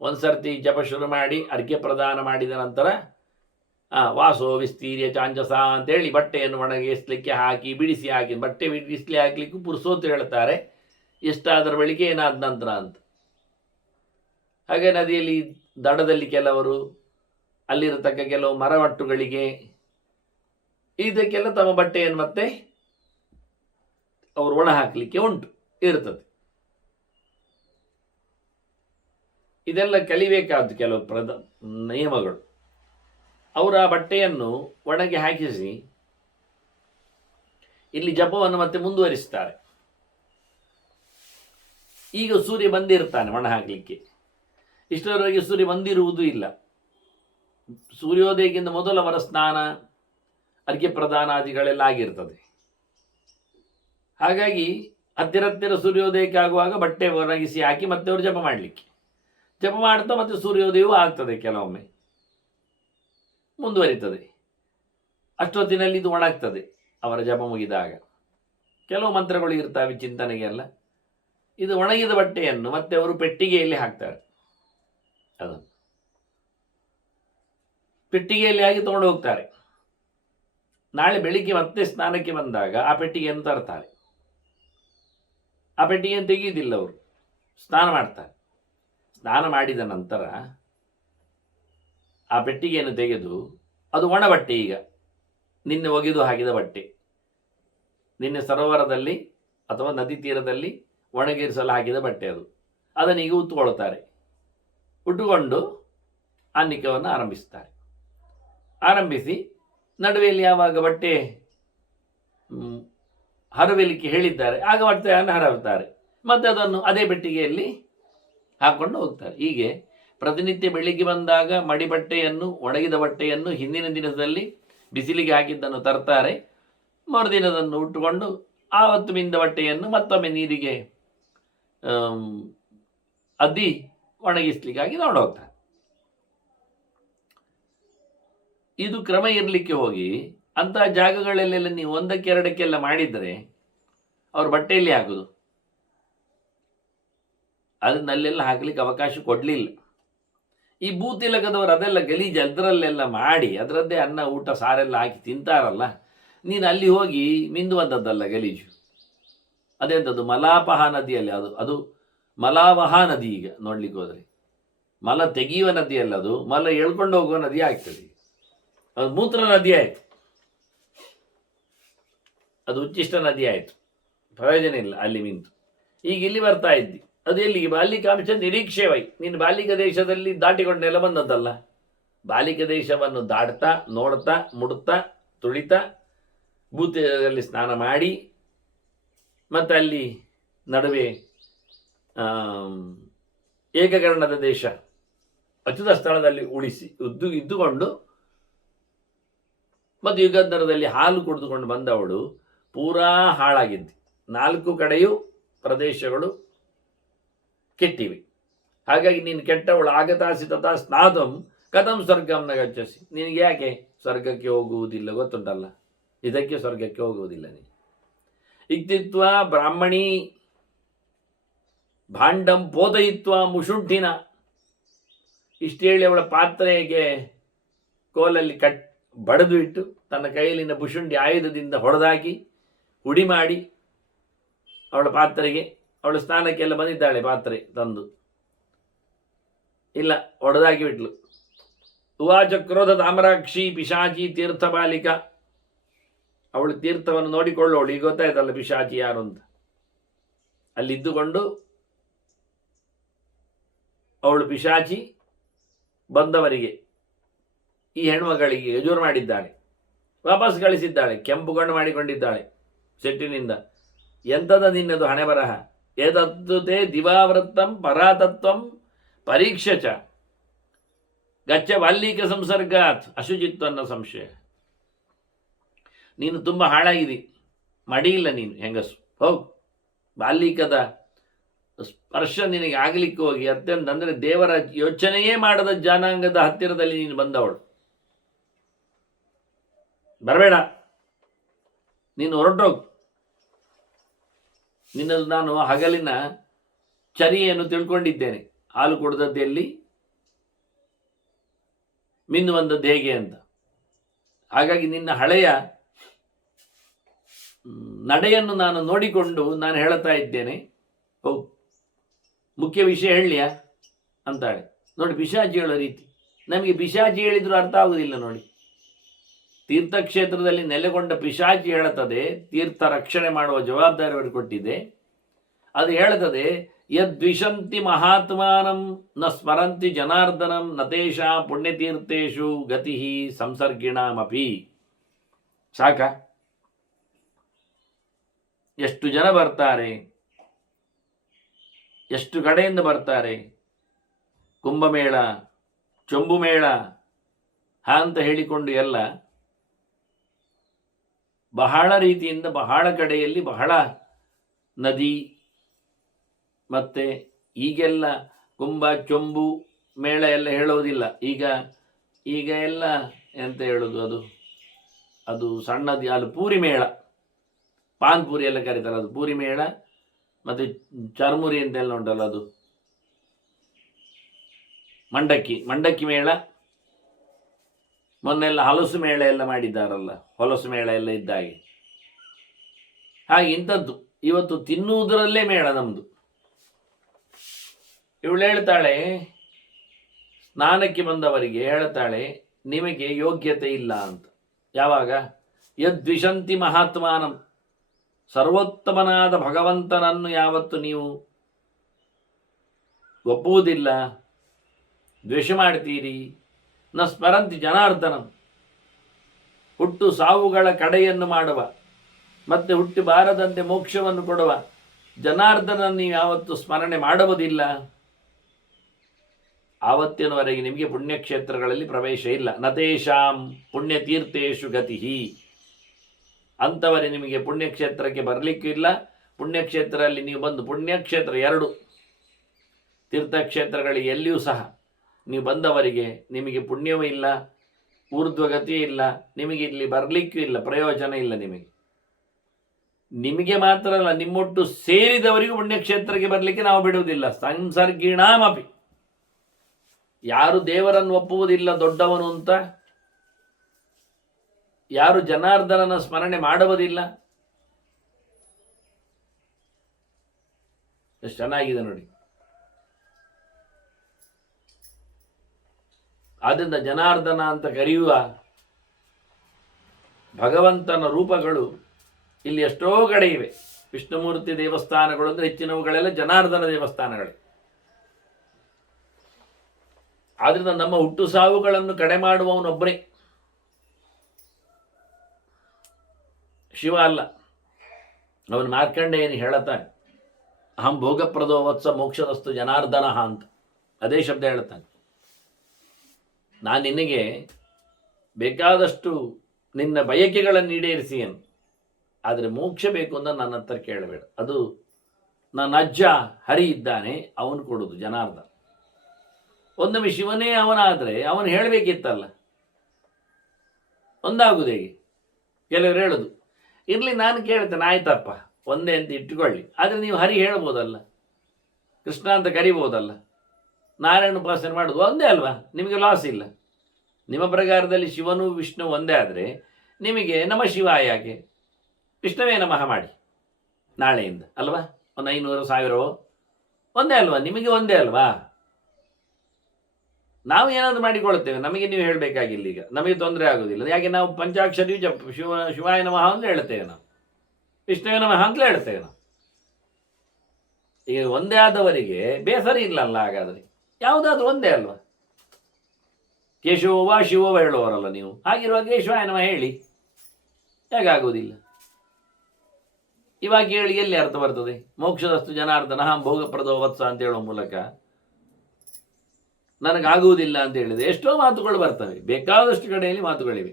ಒಂದು ಸರ್ತಿ ಜಪ ಶುರು ಮಾಡಿ ಅರ್ಘ್ಯ ಪ್ರದಾನ ಮಾಡಿದ ನಂತರ ವಾಸೋ ವಿಸ್ತೀರ್ಯ ಚಾಂಜಸ ಅಂತೇಳಿ ಬಟ್ಟೆಯನ್ನು ಒಣಗಿಸ್ಲಿಕ್ಕೆ ಹಾಕಿ, ಬಿಡಿಸಿ ಹಾಕಿ, ಬಟ್ಟೆ ಬಿಡಿಸ್ಲಿ ಹಾಕ್ಲಿಕ್ಕೂ ಪುರುಸೋತು ಹೇಳ್ತಾರೆ, ಎಷ್ಟಾದರ ಬಳಿಕೆ ಏನಾದ ನಂತರ ಅಂತ. ಹಾಗೆ ನದಿಯಲ್ಲಿ ದಡದಲ್ಲಿ ಕೆಲವರು, ಅಲ್ಲಿರತಕ್ಕ ಕೆಲವು ಮರವಟ್ಟುಗಳಿಗೆ ಇದಕ್ಕೆಲ್ಲ ತಮ್ಮ ಬಟ್ಟೆಯನ್ನು ಮತ್ತೆ ಅವರು ಒಣ ಹಾಕಲಿಕ್ಕೆ ಇರ್ತದೆ. ಇದೆಲ್ಲ ಕಲಿಬೇಕಾದ್ದು ಕೆಲವು ನಿಯಮಗಳು. ಅವರು ಆ ಬಟ್ಟೆಯನ್ನು ಒಣಗಿ ಹಾಕಿಸಿ ಇಲ್ಲಿ ಜಪವನ್ನು ಮತ್ತೆ ಮುಂದುವರಿಸ್ತಾರೆ. ಈಗ ಸೂರ್ಯ ಬಂದಿರ್ತಾನೆ ಒಣ ಹಾಕಲಿಕ್ಕೆ. ಇಷ್ಟರವರೆಗೆ ಸೂರ್ಯ ಬಂದಿರುವುದೂ ಇಲ್ಲ. ಸೂರ್ಯೋದಯಕ್ಕಿಂತ ಮೊದಲು ಅವರ ಸ್ನಾನ, ಅರ್ಘ್ಯ ಪ್ರದಾನಾದಿಗಳೆಲ್ಲ ಆಗಿರ್ತದೆ. ಹಾಗಾಗಿ ಹತ್ತಿರ ಸೂರ್ಯೋದಯಕ್ಕೆ ಆಗುವಾಗ ಬಟ್ಟೆ ಒಣಗಿಸಿ ಹಾಕಿ ಮತ್ತೆ ಅವರು ಜಪ ಮಾಡ್ತಾ ಮತ್ತೆ ಸೂರ್ಯೋದಯವೂ ಆಗ್ತದೆ, ಕೆಲವೊಮ್ಮೆ ಮುಂದುವರಿತದೆ. ಅಷ್ಟೊತ್ತಿನಲ್ಲಿ ಇದು ಒಣಗ್ತದೆ ಅವರ ಜಪ ಮುಗಿದಾಗ. ಕೆಲವು ಮಂತ್ರಗಳು ಇರ್ತವೆ ಚಿಂತನೆಗೆಲ್ಲ. ಇದು ಒಣಗಿದ ಬಟ್ಟೆಯನ್ನು ಮತ್ತೆ ಅವರು ಪೆಟ್ಟಿಗೆಯಲ್ಲಿ ಹಾಕ್ತಾರೆ. ಅದನ್ನು ಪೆಟ್ಟಿಗೆಯಲ್ಲಿ ಹಾಕಿ ತಗೊಂಡು ಹೋಗ್ತಾರೆ. ನಾಳೆ ಬೆಳಿಗ್ಗೆ ಮತ್ತೆ ಸ್ನಾನಕ್ಕೆ ಬಂದಾಗ ಆ ಪೆಟ್ಟಿಗೆಯನ್ನು ತರ್ತಾರೆ. ಆ ಪೆಟ್ಟಿಗೆಯನ್ನು ತೆಗೆಯುವುದಿಲ್ಲ ಅವರು, ಸ್ನಾನ ಮಾಡ್ತಾರೆ. ಸ್ನಾನ ಮಾಡಿದ ನಂತರ ಆ ಪೆಟ್ಟಿಗೆಯನ್ನು ತೆಗೆದು, ಅದು ಒಣ ಬಟ್ಟೆ, ಈಗ ನಿನ್ನೆ ಒಗೆದು ಹಾಕಿದ ಬಟ್ಟೆ, ನಿನ್ನೆ ಸರೋವರದಲ್ಲಿ ಅಥವಾ ನದಿ ತೀರದಲ್ಲಿ ಒಣಗಿರಿಸಲು ಹಾಕಿದ ಬಟ್ಟೆ, ಅದನ್ನೀಗ ಉತ್ತುಕೊಳ್ತಾರೆ. ಉಟ್ಟುಕೊಂಡು ಅನ್ನಿಕವನ್ನು ಆರಂಭಿಸ್ತಾರೆ. ಆರಂಭಿಸಿ ನಡುವೆಯಲ್ಲಿ ಯಾವಾಗ ಬಟ್ಟೆ ಹರವಲಿಕ್ಕೆ ಹೇಳಿದ್ದಾರೆ ಆಗ ಬಟ್ಟೆಯನ್ನು ಹರವುತ್ತಾರೆ. ಮತ್ತೆ ಅದನ್ನು ಅದೇ ಪೆಟ್ಟಿಗೆಯಲ್ಲಿ ಹಾಕ್ಕೊಂಡು ಹೋಗ್ತಾರೆ. ಹೀಗೆ ಪ್ರತಿನಿತ್ಯ ಬೆಳಿಗ್ಗೆ ಬಂದಾಗ ಮಡಿ ಬಟ್ಟೆಯನ್ನು, ಒಣಗಿದ ಬಟ್ಟೆಯನ್ನು ಹಿಂದಿನ ದಿನದಲ್ಲಿ ಬಿಸಿಲಿಗೆ ಹಾಕಿದ್ದನ್ನು ತರ್ತಾರೆ. ಮರುದಿನದನ್ನು ಉಟ್ಟುಕೊಂಡು ಆವತ್ತು ಮಿಂದ ಬಟ್ಟೆಯನ್ನು ಮತ್ತೊಮ್ಮೆ ನೀರಿಗೆ ಅದ್ದಿ ಒಣಗಿಸ್ಲಿಕ್ಕಾಗಿ ತಗೊಂಡು ಹೋಗ್ತಾರೆ. ಇದು ಕ್ರಮ ಇರಲಿಕ್ಕೆ ಹೋಗಿ ಅಂತಹ ಜಾಗಗಳಲ್ಲೆಲ್ಲ ನೀವು ಒಂದಕ್ಕೆ ಎರಡಕ್ಕೆಲ್ಲ ಮಾಡಿದರೆ ಅವ್ರ ಬಟ್ಟೆಯಲ್ಲಿ ಹಾಕೋದು, ಅದನ್ನಲ್ಲೆಲ್ಲ ಹಾಕ್ಲಿಕ್ಕೆ ಅವಕಾಶ ಕೊಡಲಿಲ್ಲ. ಈ ಭೂತಿಲಕದವರು ಅದೆಲ್ಲ ಗಲೀಜು ಅದರಲ್ಲೆಲ್ಲ ಮಾಡಿ ಅದರದ್ದೇ ಅನ್ನ ಊಟ ಸಾರೆಲ್ಲ ಹಾಕಿ ತಿಂತಾರಲ್ಲ, ನೀನು ಅಲ್ಲಿ ಹೋಗಿ ಮಿಂದುವಂಥದ್ದಲ್ಲ ಗಲೀಜು. ಅದೆಂಥದ್ದು ಮಲಾಪಹ ನದಿಯಲ್ಲಿ, ಅದು ಮಲಾವಹ ನದಿ. ಈಗ ನೋಡ್ಲಿಕ್ಕೆ ಹೋದರೆ ಮಲ ತೆಗೆಯುವ ನದಿಯಲ್ಲ, ಅದು ಮಲ ಎಳ್ಕೊಂಡು ಹೋಗುವ ನದಿ ಆಗ್ತದೆ. ಅದು ಮೂತ್ರ ನದಿ ಆಯಿತು, ಅದು ಉಚ್ಚಿಷ್ಟ ನದಿ ಆಯಿತು, ಪ್ರಯೋಜನ ಇಲ್ಲ ಅಲ್ಲಿ ಮಿಂತು. ಈಗ ಇಲ್ಲಿ ಬರ್ತಾ ಇದ್ದಿ, ಅದು ಎಲ್ಲಿಗೆ? ಬಾಲಿಕ ಅಂಶ ನಿರೀಕ್ಷೆವೈ. ನೀನು ಬಾಲಿಕ ದೇಶದಲ್ಲಿ ದಾಟಿಕೊಂಡೆಲ್ಲ ಬಂದದ್ದಲ್ಲ. ಬಾಲಿಕ ದೇಶವನ್ನು ದಾಟ್ತಾ, ನೋಡ್ತಾ, ಮುಡ್ತಾ, ತುಳಿತಾ, ಭೂತದಲ್ಲಿ ಸ್ನಾನ ಮಾಡಿ, ಮತ್ತು ಅಲ್ಲಿ ನಡುವೆ ಏಕಕರ್ಣದ ದೇಶ ಅಚ್ಯುತ ಸ್ಥಳದಲ್ಲಿ ಇದ್ದುಕೊಂಡು ಮತ್ತು ಯುಗಂಧರದಲ್ಲಿ ಹಾಲು ಕುಡಿದುಕೊಂಡು ಬಂದವಳು ಪೂರಾ ಹಾಳಾಗಿದ್ದಿ. 4 ಕಡೆಯೂ ಪ್ರದೇಶಗಳು ಕೆಟ್ಟಿವೆ. ಹಾಗಾಗಿ ನೀನು ಕೆಟ್ಟವಳು. ಆಗತಾಸಿ ತಥಾ ಸ್ನಾತಂ ಕಥಂ ಸ್ವರ್ಗಂ ನ ಗಚ್ಚಸಿ. ನಿನಗೆ ಯಾಕೆ ಸ್ವರ್ಗಕ್ಕೆ ಹೋಗುವುದಿಲ್ಲ ಗೊತ್ತುಂಟಲ್ಲ, ಇದಕ್ಕೆ ಸ್ವರ್ಗಕ್ಕೆ ಹೋಗುವುದಿಲ್ಲ ನೀನು. ಇಕ್ತಿತ್ವ ಬ್ರಾಹ್ಮಣಿ ಭಾಂಡಂ ಪೋದಯಿತ್ವ ಮುಷುಂಠಿನ. ಇಷ್ಟು ಹೇಳಿ ಅವಳ ಪಾತ್ರೆಗೆ ಕೋಲಲ್ಲಿ ಬಡಿದು ಇಟ್ಟು ತನ್ನ ಕೈಯಲ್ಲಿನ ಬುಷುಂಡಿ ಆಯುಧದಿಂದ ಹೊಡೆದಾಕಿ ಹುಡಿ ಮಾಡಿ ಅವಳ ಪಾತ್ರೆಗೆ, ಅವಳು ಸ್ನಾನಕ್ಕೆಲ್ಲ ಬಂದಿದ್ದಾಳೆ, ಪಾತ್ರೆ ತಂದು ಇಲ್ಲ ಹೊಡೆದಾಕಿ ಬಿಟ್ಲು. ಉವಾಚ ಕ್ರೋಧ ತಾಮ್ರಾಕ್ಷಿ ಪಿಶಾಚಿ ತೀರ್ಥ ಬಾಲಿಕ. ಅವಳು ತೀರ್ಥವನ್ನು ನೋಡಿಕೊಳ್ಳೋಳು. ಈಗ ಗೊತ್ತಾಯ್ತಲ್ಲ ಪಿಶಾಚಿ ಯಾರು ಅಂತ. ಅಲ್ಲಿದ್ದುಕೊಂಡು ಅವಳು ಪಿಶಾಚಿ ಬಂದವರಿಗೆ, ಈ ಹೆಣ್ಮಗಳಿಗೆ ಯಜೂರು ಮಾಡಿದ್ದಾಳೆ, ವಾಪಸ್ ಕಳಿಸಿದ್ದಾಳೆ, ಕೆಂಪುಗಣ್ಣು ಮಾಡಿಕೊಂಡಿದ್ದಾಳೆ ಸೆಟ್ಟಿನಿಂದ. ಎಂಥದ ನಿನ್ನದು ಹಣೆ ಬರಹ. ಏತತ್ತುತೆ ದಿವಾವೃತ್ತಂ ಪರಾತತ್ವಂ ಪರೀಕ್ಷ ಚ ಗಚ್ಚ ವಾಲ್ಮೀಕ ಸಂಸರ್ಗಾತ್ ಅಶುಚಿತ್ವನ್ನ ಸಂಶಯ. ನೀನು ತುಂಬ ಹಾಳಾಗಿದಿ, ಮಡಿಯಿಲ್ಲ ನೀನು ಹೆಂಗಸು. ಹೋಗು, ಬಾಲ್ಯೀಕದ ಸ್ಪರ್ಶ ನಿನಗೆ ಆಗಲಿಕ್ಕೆ ಹೋಗಿ ಅತ್ಯಂತ ಅಂದರೆ ದೇವರ ಯೋಚನೆಯೇ ಮಾಡದ ಜನಾಂಗದ ಹತ್ತಿರದಲ್ಲಿ ನೀನು ಬಂದವಳು. ಬರಬೇಡ, ನೀನು ಹೊರಟೋಗು. ನಿನ್ನದು ನಾನು ಹಗಲಿನ ಚರಿಯನ್ನು ತಿಳ್ಕೊಂಡಿದ್ದೇನೆ. ಹಾಲು ಕುಡಿದದ್ದೆಲ್ಲಿ, ಮಿನ್ನುವಂಥದ್ದು ಹೇಗೆ ಅಂತ. ಹಾಗಾಗಿ ನಿನ್ನ ಹಳೆಯ ನಡೆಯನ್ನು ನಾನು ನೋಡಿಕೊಂಡು ನಾನು ಹೇಳುತ್ತಾ ಇದ್ದೇನೆ. ಹೋಗು, ಮುಖ್ಯ ವಿಷಯ ಹೇಳಲಿಯಾ ಅಂತಾಳೆ. ನೋಡಿ ಪಿಶಾಚಿ ಹೇಳೋ ರೀತಿ. ನಮಗೆ ಪಿಶಾಚಿ ಹೇಳಿದ್ರು ಅರ್ಥ ಆಗುವುದಿಲ್ಲ ನೋಡಿ. ತೀರ್ಥಕ್ಷೇತ್ರದಲ್ಲಿ ನೆಲೆಗೊಂಡ ಪಿಶಾಚಿ ಹೇಳುತ್ತದೆ, ತೀರ್ಥ ರಕ್ಷಣೆ ಮಾಡುವ ಜವಾಬ್ದಾರಿ ಅವರು ಕೊಟ್ಟಿದೆ. ಅದು ಹೇಳುತ್ತದೆ, ಯದ್ವಿಶಂತಿ ಮಹಾತ್ಮಾನಂ ನ ಸ್ಮರಂತಿ ಜನಾರ್ದನಂ ನತೇಶ ಪುಣ್ಯತೀರ್ಥೇಶು ಗತಿ ಸಂಸರ್ಗಿಣಮಪಿ. ಸಾಕ? ಎಷ್ಟು ಜನ ಬರ್ತಾರೆ, ಎಷ್ಟು ಕಡೆಯಿಂದ ಬರ್ತಾರೆ. ಕುಂಭಮೇಳ, ಚೊಂಬುಮೇಳ ಅಂತ ಹೇಳಿಕೊಂಡು ಎಲ್ಲ ಬಹಳ ರೀತಿಯಿಂದ ಬಹಳ ಕಡೆಯಲ್ಲಿ ಬಹಳ ನದಿ ಮತ್ತು ಈಗೆಲ್ಲ ಕುಂಭ ಚೊಂಬು ಮೇಳ ಎಲ್ಲ ಹೇಳೋದಿಲ್ಲ. ಈಗ ಎಲ್ಲ ಎಂತ ಹೇಳೋದು, ಅದು ಸಣ್ಣದು, ಅಲ್ಲಿ ಪೂರಿ ಮೇಳ, ಪಾನ್ಪುರಿ ಎಲ್ಲ ಕರೀತಾರೆ, ಅದು ಪೂರಿ ಮೇಳ. ಮತ್ತು ಚರ್ಮುರಿ ಅಂತೆಲ್ಲ ಉಂಟಲ್ಲ, ಅದು ಮಂಡಕ್ಕಿ ಮೇಳ. ಮೊನ್ನೆಲ್ಲ ಹಲಸು ಮೇಳ ಎಲ್ಲ ಮಾಡಿದ್ದಾರಲ್ಲ, ಹೊಲಸು ಮೇಳ ಎಲ್ಲ ಇದ್ದಾಗೆ. ಹಾಗೆ ಇಂಥದ್ದು ಇವತ್ತು ತಿನ್ನುವುದರಲ್ಲೇ ಮೇಳ ನಮ್ಮದು. ಇವಳು ಹೇಳ್ತಾಳೆ, ಸ್ನಾನಕ್ಕೆ ಬಂದವರಿಗೆ ಹೇಳ್ತಾಳೆ, ನಿಮಗೆ ಯೋಗ್ಯತೆ ಇಲ್ಲ ಅಂತ. ಯಾವಾಗ? ಯದ್ವಿಶಂತಿ ಮಹಾತ್ಮಾನಂ, ಸರ್ವೋತ್ತಮನಾದ ಭಗವಂತನನ್ನು ಯಾವತ್ತು ನೀವು ಒಪ್ಪುವುದಿಲ್ಲ, ದ್ವೇಷ ಮಾಡ್ತೀರಿ. ನ ಸ್ಮರಂತಿ ಜನಾರ್ದನಂ, ಹುಟ್ಟು ಸಾವುಗಳ ಕಡೆಯನ್ನು ಮಾಡುವ ಮತ್ತೆ ಹುಟ್ಟಿ ಬಾರದಂತೆ ಮೋಕ್ಷವನ್ನು ಕೊಡುವ ಜನಾರ್ದನನ್ನು ನೀವು ಯಾವತ್ತು ಸ್ಮರಣೆ ಮಾಡುವುದಿಲ್ಲ, ಆವತ್ತಿನವರೆಗೆ ನಿಮಗೆ ಪುಣ್ಯಕ್ಷೇತ್ರಗಳಲ್ಲಿ ಪ್ರವೇಶ ಇಲ್ಲ. ನತೇಶಾಂ ಪುಣ್ಯತೀರ್ಥೇಶು ಗತಿ, ಅಂಥವರೇ ನಿಮಗೆ ಪುಣ್ಯಕ್ಷೇತ್ರಕ್ಕೆ ಬರಲಿಕ್ಕಿಲ್ಲ. ಪುಣ್ಯಕ್ಷೇತ್ರದಲ್ಲಿ ನೀವು ಬಂದು, ಪುಣ್ಯಕ್ಷೇತ್ರ 2 ತೀರ್ಥಕ್ಷೇತ್ರಗಳಿಗೆ ಎಲ್ಲಿಯೂ ಸಹ ನೀವು ಬಂದವರಿಗೆ ನಿಮಗೆ ಪುಣ್ಯವೂ ಇಲ್ಲ, ಊರ್ಧ್ವಗತಿ ಇಲ್ಲ, ನಿಮಗೆ ಇಲ್ಲಿ ಬರಲಿಕ್ಕೂ ಇಲ್ಲ, ಪ್ರಯೋಜನ ಇಲ್ಲ. ನಿಮಗೆ ಮಾತ್ರ ಅಲ್ಲ, ನಿಮ್ಮೊಟ್ಟು ಸೇರಿದವರಿಗೂ ಪುಣ್ಯಕ್ಷೇತ್ರಕ್ಕೆ ಬರಲಿಕ್ಕೆ ನಾವು ಬಿಡುವುದಿಲ್ಲ. ಸಂಸರ್ಗಿಣಾಮಪಿ, ಯಾರು ದೇವರನ್ನು ಒಪ್ಪುವುದಿಲ್ಲ ದೊಡ್ಡವನು ಅಂತ, ಯಾರು ಜನಾರ್ದನನ ಸ್ಮರಣೆ ಮಾಡುವುದಿಲ್ಲ. ಎಷ್ಟು ಚೆನ್ನಾಗಿದೆ ನೋಡಿ. ಆದ್ದರಿಂದ ಜನಾರ್ದನ ಅಂತ ಕರೆಯುವ ಭಗವಂತನ ರೂಪಗಳು ಇಲ್ಲಿ ಎಷ್ಟೋ ಕಡೆ ಇವೆ. ವಿಷ್ಣುಮೂರ್ತಿ ದೇವಸ್ಥಾನಗಳು ಅಂದರೆ ಹೆಚ್ಚಿನವುಗಳೆಲ್ಲ ಜನಾರ್ದನ ದೇವಸ್ಥಾನಗಳೇ. ಆದ್ದರಿಂದ ನಮ್ಮ ಹುಟ್ಟು ಸಾವುಗಳನ್ನು ಕಡೆ ಮಾಡುವವನೊಬ್ಬನೇ, ಶಿವ ಅಲ್ಲ. ಅವನು ಮಾರ್ಕಂಡೇಯನು ಹೇಳುತ್ತಾನೆ, ಅಹಂ ಭೋಗಪ್ರದೋ ವತ್ಸ ಮೋಕ್ಷದಸ್ತು ಜನಾರ್ದನ ಅಂತ ಅದೇ ಶಬ್ದ ಹೇಳುತ್ತಾನೆ. ನಾನು ನಿನಗೆ ಬೇಕಾದಷ್ಟು ನಿನ್ನ ಬಯಕೆಗಳನ್ನು ಈಡೇರಿಸಿಯನು, ಆದರೆ ಮೋಕ್ಷ ಬೇಕು ಅಂತ ನನ್ನ ಹತ್ರ ಕೇಳಬೇಡ. ಅದು ನನ್ನ ಅಜ್ಜ ಹರಿ ಇದ್ದಾನೆ, ಅವನು ಕೊಡೋದು ಜನಾರ್ದನ. ಒಮ್ಮೆ ಶಿವನೇ ಅವನಾದರೆ ಅವನು ಹೇಳಬೇಕಿತ್ತಲ್ಲ, ಒಂದಾಗುವುದು ಹೇಗೆ? ಕೆಲವರು ಹೇಳೋದು, ಇರಲಿ ನಾನು ಕೇಳ್ತೇನೆ, ಆಯ್ತಪ್ಪ ಒಂದೇ ಅಂತ ಇಟ್ಟುಕೊಳ್ಳಿ, ಆದರೆ ನೀವು ಹರಿ ಹೇಳ್ಬೋದಲ್ಲ, ಕೃಷ್ಣ ಅಂತ ಕರಿಬೋದಲ್ಲ, ನಾರಾಯಣ ಉಪಾಸನೆ ಮಾಡೋದು ಒಂದೇ ಅಲ್ವಾ, ನಿಮಗೆ ಲಾಸ್ ಇಲ್ಲ. ನಿಮ್ಮ ಪ್ರಕಾರದಲ್ಲಿ ಶಿವನು ವಿಷ್ಣು ಒಂದೇ ಆದರೆ ನಿಮಗೆ ನಮ ಶಿವ ಯಾಕೆ? ವಿಷ್ಣುವೇ ನಮಃ ಮಾಡಿ ನಾಳೆಯಿಂದ ಅಲ್ವಾ, ಒಂದು 500,000 ಒಂದೇ ಅಲ್ವಾ, ನಿಮಗೆ ಒಂದೇ ಅಲ್ವಾ. ನಾವು ಏನಾದರೂ ಮಾಡಿಕೊಳ್ತೇವೆ, ನಮಗೆ ನೀವು ಹೇಳಬೇಕಾಗಿಲ್ಲ, ಈಗ ನಮಗೆ ತೊಂದರೆ ಆಗೋದಿಲ್ಲ. ಯಾಕೆ? ನಾವು ಪಂಚಾಕ್ಷರಿ ಜಪ ಶಿವಾಯ ನಮಃ ಅಂತ ಹೇಳ್ತೇವೆ, ನಾವು ವಿಷ್ಣುವೇ ನಮಃ ಅಂತಲೇ ಹೇಳ್ತೇವೆ ನಾವು. ಈಗ ಒಂದೇ ಆದವರಿಗೆ ಬೇಸರ ಇಲ್ಲಲ್ಲ, ಹಾಗಾದರೆ ಯಾವುದಾದ್ರೂ ಒಂದೇ ಅಲ್ವಾ. ಕೇಶವವ ಶಿವವ ಹೇಳುವವರಲ್ಲ ನೀವು, ಹಾಗಿರುವಾಗ ಕೇಶವಾಯ ನಮಃ ಹೇಳಿ, ಹೇಗಾಗುವುದಿಲ್ಲ? ಇವಾಗ ಹೇಳಿ ಎಲ್ಲಿ ಅರ್ಥ ಬರ್ತದೆ? ಮೋಕ್ಷದಸ್ತು ಜನಾರ್ದನ ಭೋಗಪ್ರದೋ ವತ್ಸ ಅಂತ ಹೇಳುವ ಮೂಲಕ ನನಗಾಗುವುದಿಲ್ಲ ಅಂತ ಹೇಳಿದೆ. ಎಷ್ಟೋ ಮಾತುಗಳು ಬರ್ತವೆ, ಬೇಕಾದಷ್ಟು ಕಡೆಯಲ್ಲಿ ಮಾತುಗಳಿವೆ.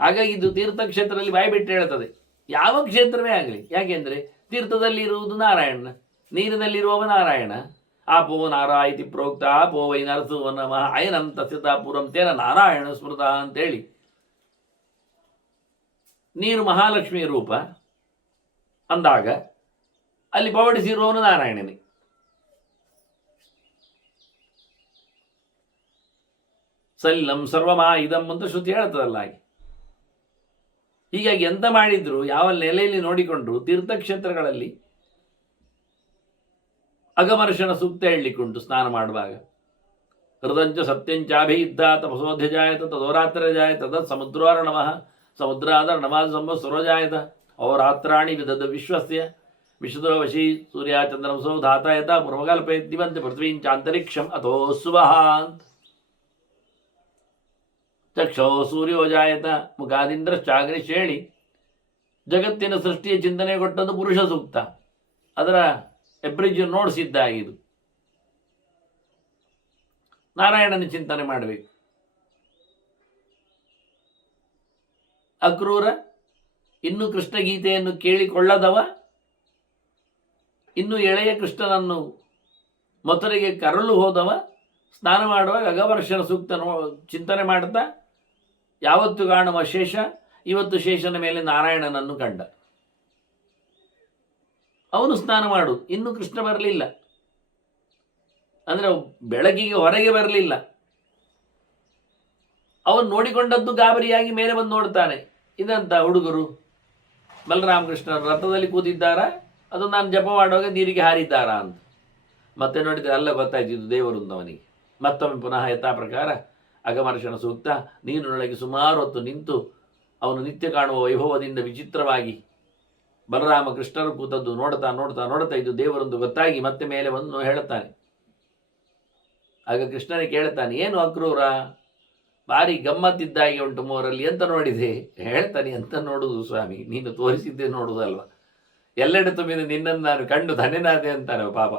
ಹಾಗಾಗಿ ಇದು ತೀರ್ಥಕ್ಷೇತ್ರದಲ್ಲಿ ಬಾಯಿ ಬಿಟ್ಟು ಹೇಳ್ತದೆ, ಯಾವ ಕ್ಷೇತ್ರವೇ ಆಗಲಿ. ಯಾಕೆಂದರೆ ತೀರ್ಥದಲ್ಲಿ ಇರುವುದು ನಾರಾಯಣ, ನೀರಿನಲ್ಲಿರುವವ ನಾರಾಯಣ. ಆಪೋ ನಾರಾಯಿತಿ ಪ್ರೋಕ್ತ ಆಪೋ ವೈ ನರಸುವ ನಮಃ ಅಯನಂತ ಸ್ಥಿತಾಪುರಂ ತೇನ ನಾರಾಯಣ ಸ್ಮೃತ ಅಂತೇಳಿ. ನೀರು ಮಹಾಲಕ್ಷ್ಮಿಯ ರೂಪ ಅಂದಾಗ ಅಲ್ಲಿ ಪವಡಿಸಿರುವವನು ನಾರಾಯಣನೇ. ಸಲಿಲಂ ಸರ್ವಮಾ ಇದಂ ಅಂತ ಶ್ರುತಿ ಹೇಳ್ತದಲ್ಲ ಹಾಗೆ. ಹೀಗಾಗಿ ಎಂತ ಮಾಡಿದ್ರು, ಯಾವ ನೆಲೆಯಲ್ಲಿ ನೋಡಿಕೊಂಡ್ರು, ತೀರ್ಥಕ್ಷೇತ್ರಗಳಲ್ಲಿ ಅಗಮರ್ಶನ ಸೂಕ್ತ ಹೇಳಲಿಕ್ಕುಂಟು ಸ್ನಾನ ಮಾಡುವಾಗ. ಹೃದಂಚ ಸತ್ಯಂಚಾಭಿಯುದ್ಧ ತಪಸೋಧ್ಯಜಾಯತ ತದೋರಾತ್ರಜಾಯತ ತದ್ ಸಮುದ್ರಾರ್ಣವಃ ಸಮುದ್ರಾದರ್ಣವಾದ ಸಂವತ್ಸರೋಜಾಯತ ಅಹೋರಾತ್ರಾಣಿ ವಿದದ ವಿಶ್ವಸ್ಯ ವಿಶುದ್ಧೋ ವಶೀ ಸೂರ್ಯಾಚಂದ್ರಮಸೋ ಧಾತಾಯತ ಪೂರ್ವಕಲ್ಪಯದ್ದಿವಂತೆ ಪೃಥ್ವೀಂಚಾಂತರಿಕ್ಷಂ ಅಥೋ ಸುವಃ ಅಂತ. ಚಕ್ಷೋ ಸೂರ್ಯೋ ಜಾಯತ ಮುಖಾದಿಂದ್ರಶ್ಚಾಗ್ನಿಶ್ ಹೇಳಿ ಜಗತ್ತಿನ ಸೃಷ್ಟಿಯ ಚಿಂತನೆ ಕೊಟ್ಟದ್ದು ಪುರುಷ ಸೂಕ್ತ. ಅದರ ಎಬ್ರಿಜ್ ನೋಡಿಸಿದ್ದಾಗಿದು. ನಾರಾಯಣನ ಚಿಂತನೆ ಮಾಡಬೇಕು. ಅಕ್ರೂರ ಇನ್ನು ಕೃಷ್ಣ ಗೀತೆಯನ್ನು ಕೇಳಿಕೊಳ್ಳದವ, ಇನ್ನು ಎಳೆಯ ಕೃಷ್ಣನನ್ನು ಮಥುರೆಗೆ ಕರಲು ಹೋದವ ಸ್ನಾನ ಮಾಡುವಾಗ ಅಗವರ್ಷನ ಸೂಕ್ತ ಚಿಂತನೆ ಮಾಡ್ತಾ ಯಾವತ್ತು ಕಾಣುವ ಶೇಷ ಇವತ್ತು ಶೇಷನ ಮೇಲೆ ನಾರಾಯಣನನ್ನು ಕಂಡ. ಅವನು ಸ್ನಾನ ಮಾಡು, ಇನ್ನೂ ಕೃಷ್ಣ ಬರಲಿಲ್ಲ ಅಂದರೆ ಬೆಳಕಿಗೆ ಹೊರಗೆ ಬರಲಿಲ್ಲ. ಅವನು ನೋಡಿಕೊಂಡದ್ದು ಗಾಬರಿಯಾಗಿ ಮೇಲೆ ಬಂದು ನೋಡ್ತಾನೆ, ಇದಂತ ಹುಡುಗರು ಬಲರಾಮಕೃಷ್ಣರು ರಥದಲ್ಲಿ ಕೂತಿದ್ದಾರಾ, ಅದು ನಾನು ಜಪ ಮಾಡುವಾಗ ನೀರಿಗೆ ಹಾರಿದ್ದಾರಾ ಅಂತ. ಮತ್ತೆ ನೋಡಿದರೆ ಅಲ್ಲ, ಗೊತ್ತಾಯ್ತು ಇದು ದೇವರಿಂದ ಅವನಿಗೆ. ಮತ್ತೊಮ್ಮೆ ಪುನಃ ಯಥಾ ಪ್ರಕಾರ ಅಗಮರ್ಷಣ ಸೂಕ್ತ ನೀರಿನೊಳಗೆ ಸುಮಾರು ಹೊತ್ತು ನಿಂತು ಅವನು ನಿತ್ಯ ಕಾಣುವ ವೈಭವದಿಂದ ವಿಚಿತ್ರವಾಗಿ ಬಲರಾಮಕೃಷ್ಣರು ಕೂತದ್ದು ನೋಡ್ತಾ ನೋಡ್ತಾ ನೋಡ್ತಾ ಇದು ದೇವರೊಂದು ಗೊತ್ತಾಗಿ ಮತ್ತೆ ಮೇಲೆ ಬಂದು ಹೇಳುತ್ತಾನೆ. ಆಗ ಕೃಷ್ಣನೇ ಕೇಳ್ತಾನೆ, ಏನು ಅಕ್ರೂರ ಭಾರಿ ಗಮ್ಮತ್ತಿದ್ದಾಗಿ ಉಂಟು ಮೋರಲ್ಲಿ, ಎಂತ ನೋಡಿದೆ? ಹೇಳ್ತಾನೆ, ಎಂತ ನೋಡುವುದು ಸ್ವಾಮಿ, ನೀನು ತೋರಿಸಿದ್ದೇ ನೋಡುವುದಲ್ವ, ಎಲ್ಲೆಡೆ ತುಂಬಿದ ನಿನ್ನನ್ನು ನಾನು ಕಂಡು ಧನ್ಯನಾದೆ ಅಂತಾನೆ ಪಾಪ.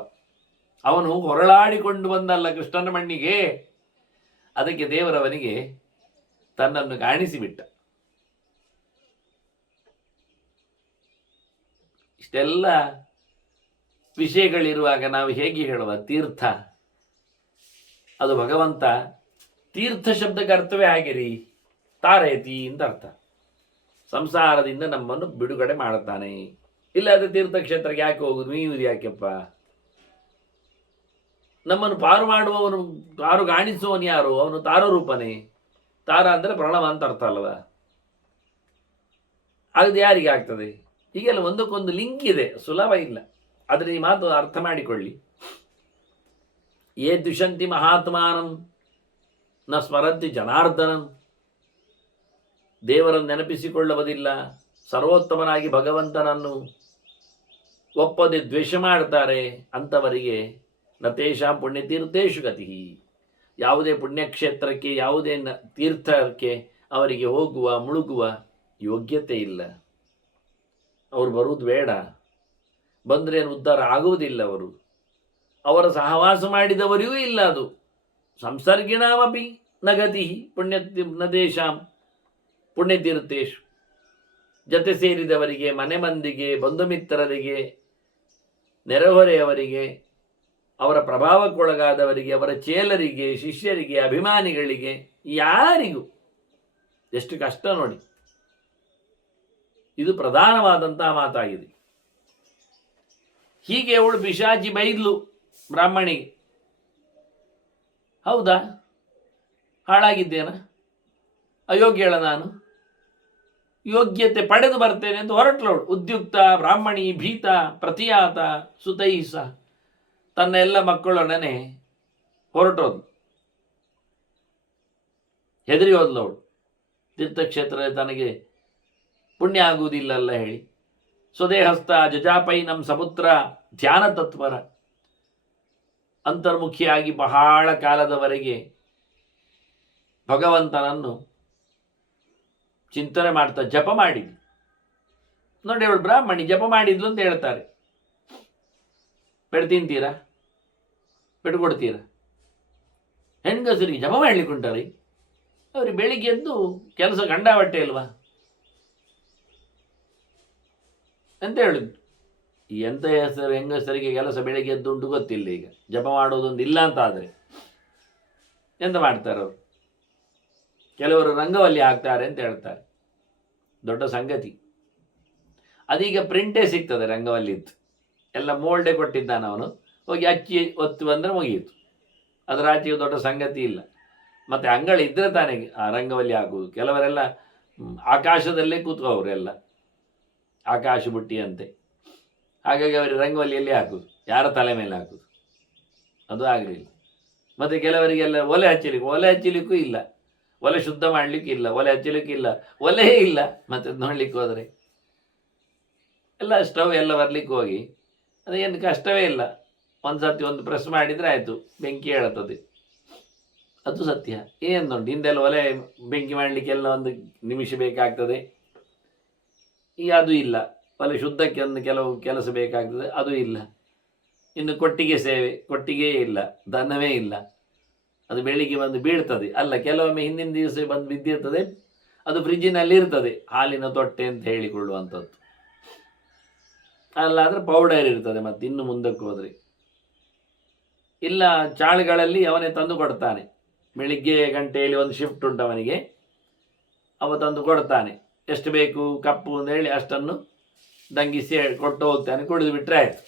ಅವನು ಹೊರಳಾಡಿಕೊಂಡು ಬಂದಲ್ಲ ಕೃಷ್ಣನ ಮಣ್ಣಿಗೆ, ಅದಕ್ಕೆ ದೇವರವನಿಗೆ ತನ್ನನ್ನು ಕಾಣಿಸಿಬಿಟ್ಟ. ಇಷ್ಟೆಲ್ಲ ವಿಷಯಗಳಿರುವಾಗ ನಾವು ಹೇಗೆ ಹೇಳುವ ತೀರ್ಥ, ಅದು ಭಗವಂತ ತೀರ್ಥ ಶಬ್ದಕ್ಕೆ ಅರ್ಥವೇ ಆಗಿರಿ ತಾರಯತಿ ಅಂತ ಅರ್ಥ. ಸಂಸಾರದಿಂದ ನಮ್ಮನ್ನು ಬಿಡುಗಡೆ ಮಾಡುತ್ತಾನೆ. ಇಲ್ಲಾದ್ರೆ ತೀರ್ಥಕ್ಷೇತ್ರಕ್ಕೆ ಯಾಕೆ ಹೋಗುದು, ನೀವು ಯಾಕೆಪ್ಪ? ನಮ್ಮನ್ನು ಪಾರು ಮಾಡುವವನು, ಪಾರು ಕಾಣಿಸುವವನು ಯಾರು? ಅವನು ತಾರರೂಪನೇ. ತಾರ ಅಂದರೆ ಪ್ರಣವ ಅಂತ ಅರ್ಥ ಅಲ್ವ? ಅದು ಯಾರಿಗೆ ಆಗ್ತದೆ? ಹೀಗೆಲ್ಲ ಒಂದಕ್ಕೊಂದು ಲಿಂಕ್ ಇದೆ, ಸುಲಭ ಇಲ್ಲ. ಆದರೆ ಈ ಮಾತು ಅರ್ಥ ಮಾಡಿಕೊಳ್ಳಿ. ಯೇ ದ್ವಿಷಂತಿ ಮಹಾತ್ಮಾನಂ ನ ಸ್ಮರಂತಿ ಜನಾರ್ದನಂ. ದೇವರನ್ನು ನೆನಪಿಸಿಕೊಳ್ಳುವುದಿಲ್ಲ, ಸರ್ವೋತ್ತಮನಾಗಿ ಭಗವಂತನನ್ನು ಒಪ್ಪದೆ ದ್ವೇಷ ಮಾಡ್ತಾರೆ, ಅಂಥವರಿಗೆ ನತೇಶಾಂ ಪುಣ್ಯತೀರ್ಥೇಶು ಗತಿ. ಯಾವುದೇ ಪುಣ್ಯಕ್ಷೇತ್ರಕ್ಕೆ, ಯಾವುದೇ ತೀರ್ಥಕ್ಕೆ ಅವರಿಗೆ ಹೋಗುವ ಮುಳುಗುವ ಯೋಗ್ಯತೆ ಇಲ್ಲ. ಅವರು ಬರುವುದು ಬೇಡ, ಬಂದರೆ ಉದ್ಧಾರ ಆಗುವುದಿಲ್ಲ. ಅವರ ಸಹವಾಸ ಮಾಡಿದವರಿಗೂ ಇಲ್ಲ ಅದು. ಸಂಸರ್ಗಿಣಾಮಪಿ ನಗತಿ ನದೇಶಾಂ ಪುಣ್ಯತೀರ್ಥೇಶು. ಜೊತೆ ಸೇರಿದವರಿಗೆ, ಮನೆ ಮಂದಿಗೆ, ಬಂಧು ಮಿತ್ರರಿಗೆ, ನೆರೆಹೊರೆಯವರಿಗೆ, ಅವರ ಪ್ರಭಾವಕ್ಕೊಳಗಾದವರಿಗೆ, ಅವರ ಚೇಲರಿಗೆ, ಶಿಷ್ಯರಿಗೆ, ಅಭಿಮಾನಿಗಳಿಗೆ, ಯಾರಿಗೂ ಎಷ್ಟು ಕಷ್ಟ ನೋಡಿ. ಇದು ಪ್ರಧಾನವಾದಂತಹ ಮಾತಾಗಿದೆ. ಹೀಗೆ ಅವಳು ಪಿಶಾಚಿ ಬೈದ್ಲು ಬ್ರಾಹ್ಮಣಿಗೆ. ಹೌದಾ, ಹಾಳಾಗಿದ್ದೇನ, ಅಯೋಗ್ಯಳ ನಾನು, ಯೋಗ್ಯತೆ ಪಡೆದು ಬರ್ತೇನೆ ಅಂತ ಹೊರಟ್ಲವಳು. ಉದ್ಯುಕ್ತ ಬ್ರಾಹ್ಮಣಿ ಭೀತ ಪ್ರತಿಯಾತ ಸುತೈಸ. ತನ್ನ ಎಲ್ಲ ಮಕ್ಕಳೊಡನೆ ಹೊರಟೋದು, ಹೆದರಿ ಹೋದ್ಲವಳು. ತೀರ್ಥಕ್ಷೇತ್ರ ತನಗೆ ಪುಣ್ಯ ಆಗುವುದಿಲ್ಲಲ್ಲ ಹೇಳಿ. ಸ್ವದೇಹಸ್ಥ ಜಜಾಪೈ ನಮ್ಮ ಸಪುತ್ರ ಧ್ಯಾನ ತತ್ವರ ಅಂತರ್ಮುಖಿಯಾಗಿ ಬಹಳ ಕಾಲದವರೆಗೆ ಭಗವಂತನನ್ನು ಚಿಂತನೆ ಮಾಡ್ತಾ ಜಪ ಮಾಡಿದ್ಲು. ನೋಡಿ, ಅವಳು ಬ್ರಾಹ್ಮಣಿ ಜಪ ಮಾಡಿದ್ಲು ಅಂತ ಹೇಳ್ತಾರೆ. ಬೆಡ್ ತಿಂತೀರಾ, ಬೆಡ್ ಕೊಡ್ತೀರಾ? ಹೆಣ್ಗಸರಿಗೆ ಜಪ ಮಾಡ್ಲಿಕ್ಕೆ ಉಂಟಾರಿ? ಅವ್ರಿಗೆ ಬೆಳಿಗ್ಗೆ ಎದ್ದು ಕೆಲಸ ಗಂಡಾವಟ್ಟೆ ಅಲ್ವಾ ಅಂತ ಹೇಳಿದ್ರು. ಎಂಥ ಹೆಸರು ಹೆಂಗಸರಿಗೆ ಕೆಲಸ ಬೆಳಿಗ್ಗೆ ಎದ್ದು ಉಂಟು ಗೊತ್ತಿಲ್ಲ. ಈಗ ಜಪ ಮಾಡೋದೊಂದು ಇಲ್ಲ ಅಂತ ಆದರೆ ಎಂತ ಮಾಡ್ತಾರೆ ಅವರು? ಕೆಲವರು ರಂಗವಲ್ಲಿ ಹಾಕ್ತಾರೆ ಅಂತ ಹೇಳ್ತಾರೆ, ದೊಡ್ಡ ಸಂಗತಿ. ಅದೀಗ ಪ್ರಿಂಟೇ ಸಿಗ್ತದೆ ರಂಗವಲ್ಲಿದ್ದು, ಎಲ್ಲ ಮೋಲ್ಡೇ ಕೊಟ್ಟಿದ್ದಾನೆ ಅವನು. ಹೋಗಿ ಅಚ್ಚಿ ಒತ್ತು ಬಂದರೆ ಮುಗಿಯಿತು, ಅದರ ಆಚೆಗೆ ದೊಡ್ಡ ಸಂಗತಿ ಇಲ್ಲ. ಮತ್ತು ಅಂಗಳಿದ್ರೆ ತಾನೇ ಆ ರಂಗವಲ್ಲಿ ಹಾಕುವುದು. ಕೆಲವರೆಲ್ಲ ಆಕಾಶದಲ್ಲೇ ಕೂತ್ಕೋವರೆಲ್ಲ, ಆಕಾಶ ಬುಟ್ಟಿಯಂತೆ. ಹಾಗಾಗಿ ಅವರಿಗೆ ರಂಗವಲ್ಲಿಯಲ್ಲಿ ಹಾಕುದು, ಯಾರ ತಲೆ ಮೇಲೆ ಹಾಕುದು ಅದು ಆಗಲಿಲ್ಲ. ಮತ್ತು ಕೆಲವರಿಗೆಲ್ಲ ಒಲೆ ಹಚ್ಚಲಿಕ್ಕೂ ಇಲ್ಲ, ಒಲೆ ಶುದ್ಧ ಮಾಡಲಿಕ್ಕೆ ಇಲ್ಲ, ಒಲೆ ಹಚ್ಚಲಿಕ್ಕೆ ಇಲ್ಲ, ಒಲೆಯೇ ಇಲ್ಲ. ಮತ್ತು ನೋಡ್ಲಿಕ್ಕೆ ಹೋದರೆ ಎಲ್ಲ ಸ್ಟವ್ ಎಲ್ಲ ಬರಲಿಕ್ಕೆ ಹೋಗಿ ಅದೇನು ಕಷ್ಟವೇ ಇಲ್ಲ. ಒಂದು ಸರ್ತಿ ಒಂದು ಪ್ರೆಸ್ ಮಾಡಿದರೆ ಆಯಿತು, ಬೆಂಕಿ ಹೇಳುತ್ತದೆ. ಅದು ಸತ್ಯ. ಏನು ನೋಡಿ, ಹಿಂದೆಲ್ಲ ಒಲೆ ಬೆಂಕಿ ಮಾಡಲಿಕ್ಕೆಲ್ಲ ಒಂದು ನಿಮಿಷ ಬೇಕಾಗ್ತದೆ. ಈಗ ಅದು ಇಲ್ಲ. ಒಲೆ ಶುದ್ಧಕ್ಕೆ ಒಂದು ಕೆಲವು ಕೆಲಸ ಬೇಕಾಗ್ತದೆ, ಅದು ಇಲ್ಲ. ಇನ್ನು ಕೊಟ್ಟಿಗೆ ಸೇವೆ, ಕೊಟ್ಟಿಗೆಯೇ ಇಲ್ಲ, ದನವೇ ಇಲ್ಲ. ಅದು ಬೆಳಿಗ್ಗೆ ಬಂದು ಬೀಳ್ತದೆ. ಅಲ್ಲ, ಕೆಲವೊಮ್ಮೆ ಹಿಂದಿನ ದಿವಸ ಬಂದು ಬಿದ್ದಿರ್ತದೆ, ಅದು ಫ್ರಿಜ್ಜಿನಲ್ಲಿ ಇರ್ತದೆ, ಹಾಲಿನ ತೊಟ್ಟೆ ಅಂತ ಹೇಳಿಕೊಳ್ಳುವಂಥದ್ದು. ಅಲ್ಲಾದರೆ ಪೌಡರ್ ಇರ್ತದೆ. ಮತ್ತು ಇನ್ನು ಮುಂದಕ್ಕೆ ಹೋದರೆ ಇಲ್ಲ, ಚಾಳುಗಳಲ್ಲಿ ಅವನೇ ತಂದು ಕೊಡ್ತಾನೆ. ಬೆಳಿಗ್ಗೆ ಗಂಟೆಯಲ್ಲಿ ಒಂದು ಶಿಫ್ಟ್ ಉಂಟು ಅವನಿಗೆ, ಅವ ತಂದು ಕೊಡ್ತಾನೆ. ಎಷ್ಟು ಬೇಕು ಕಪ್ಪು ಅಂತ ಹೇಳಿ ಅಷ್ಟನ್ನು ದಂಗಿಸಿ ಕೊಟ್ಟು ಹೋಗ್ತಾನೆ, ಕುಡಿದು ಬಿಟ್ಟರೆ ಆಯಿತು.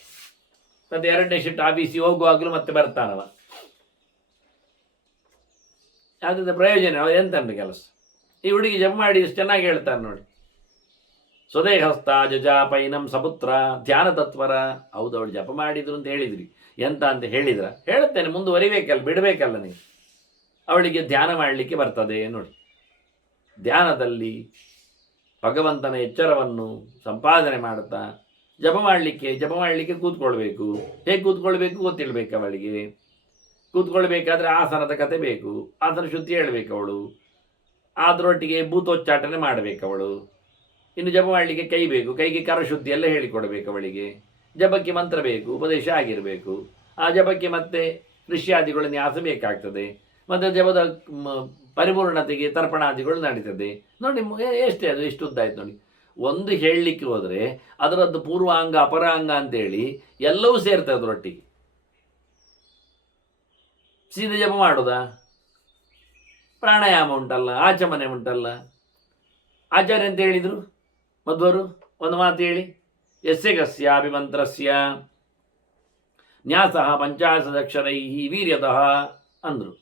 ಮತ್ತು ಎರಡನೇ ಶಿಫ್ಟ್ ಆಫೀಸಿಗೆ ಹೋಗುವಾಗಲೂ ಮತ್ತೆ ಬರ್ತಾನವ. ಅದರಿಂದ ಪ್ರಯೋಜನ, ಅವ್ರು ಎಂತಂದ್ರೆ ಕೆಲಸ. ಈ ಹುಡುಗಿ ಜಪ ಮಾಡಿ ಎಷ್ಟು ಚೆನ್ನಾಗಿ ಹೇಳ್ತಾರೆ ನೋಡಿ. ಸ್ವದೇಹಸ್ಥ ಜಜಾಪೈನಂ ಸಪುತ್ರ ಧ್ಯಾನ ತತ್ವರ. ಹೌದು, ಅವಳು ಜಪ ಮಾಡಿದ್ರು ಅಂತ ಹೇಳಿದ್ರಿ, ಎಂತ ಅಂತ ಹೇಳಿದ್ರ? ಹೇಳುತ್ತೇನೆ, ಮುಂದುವರಿಬೇಕಲ್ಲ, ಬಿಡಬೇಕಲ್ಲ ನೀವು. ಅವಳಿಗೆ ಧ್ಯಾನ ಮಾಡಲಿಕ್ಕೆ ಬರ್ತದೆ ನೋಡಿ. ಧ್ಯಾನದಲ್ಲಿ ಭಗವಂತನ ಎಚ್ಚರವನ್ನು ಸಂಪಾದನೆ ಮಾಡುತ್ತಾ ಜಪ ಮಾಡಲಿಕ್ಕೆ ಕೂತ್ಕೊಳ್ಬೇಕು. ಹೇಗೆ ಕೂತ್ಕೊಳ್ಬೇಕು ಗೊತ್ತಿರಬೇಕು ಅವಳಿಗೆ. ಕೂತ್ಕೊಳ್ಬೇಕಾದ್ರೆ ಆಸನದ ಕತೆ ಬೇಕು, ಆಸನ ಶುದ್ಧಿ ಹೇಳಬೇಕು ಅವಳು. ಅದರೊಟ್ಟಿಗೆ ಭೂತೋಚ್ಚಾಟನೆ ಮಾಡಬೇಕು ಅವಳು. ಇನ್ನು ಜಪ ಮಾಡಲಿಕ್ಕೆ ಕೈ ಬೇಕು, ಕೈಗೆ ಕರಶುದ್ಧಿ ಎಲ್ಲ ಹೇಳಿಕೊಡ್ಬೇಕು ಅವಳಿಗೆ. ಜಪಕ್ಕೆ ಮಂತ್ರ ಬೇಕು, ಉಪದೇಶ ಆಗಿರಬೇಕು. ಆ ಜಪಕ್ಕೆ ಮತ್ತೆ ಋಷ್ಯಾದಿಗಳ ನ್ಯಾಸ ಬೇಕಾಗ್ತದೆ. ಮತ್ತು ಜಪದ ಪರಿಪೂರ್ಣತೆಗೆ ತರ್ಪಣಾದಿಗಳು ನಡೀತದೆ ನೋಡಿ. ಎಷ್ಟೇ ಅದು ಎಷ್ಟು ಉದ್ದಾಯ್ತು ನೋಡಿ. ಒಂದು ಹೇಳಲಿಕ್ಕೆ ಹೋದರೆ ಅದರದ್ದು ಪೂರ್ವಾಂಗ ಅಪರಾಂಗ ಅಂತೇಳಿ ಎಲ್ಲವೂ ಸೇರ್ತದೆ ಅದರೊಟ್ಟಿಗೆ. ಸೀದಾ ಜಪ ಮಾಡೋದಾ? ಪ್ರಾಣಾಯಾಮ ಉಂಟಲ್ಲ, ಆಚಮನೆ ಉಂಟಲ್ಲ. ಆಚಾರ್ಯ ಅಂತ ಹೇಳಿದರು ಮಧ್ವರು ಒಂದು ಮಾತು ಹೇಳಿ, ಯಸ್ಯ ಕಸ್ಯಾಭಿಮಂತ್ರಸ್ಯ ನ್ಯಾಸಃ ಪಂಚಾಶದಕ್ಷರೈ ವೀರ್ಯತಃ ಅಂದರು.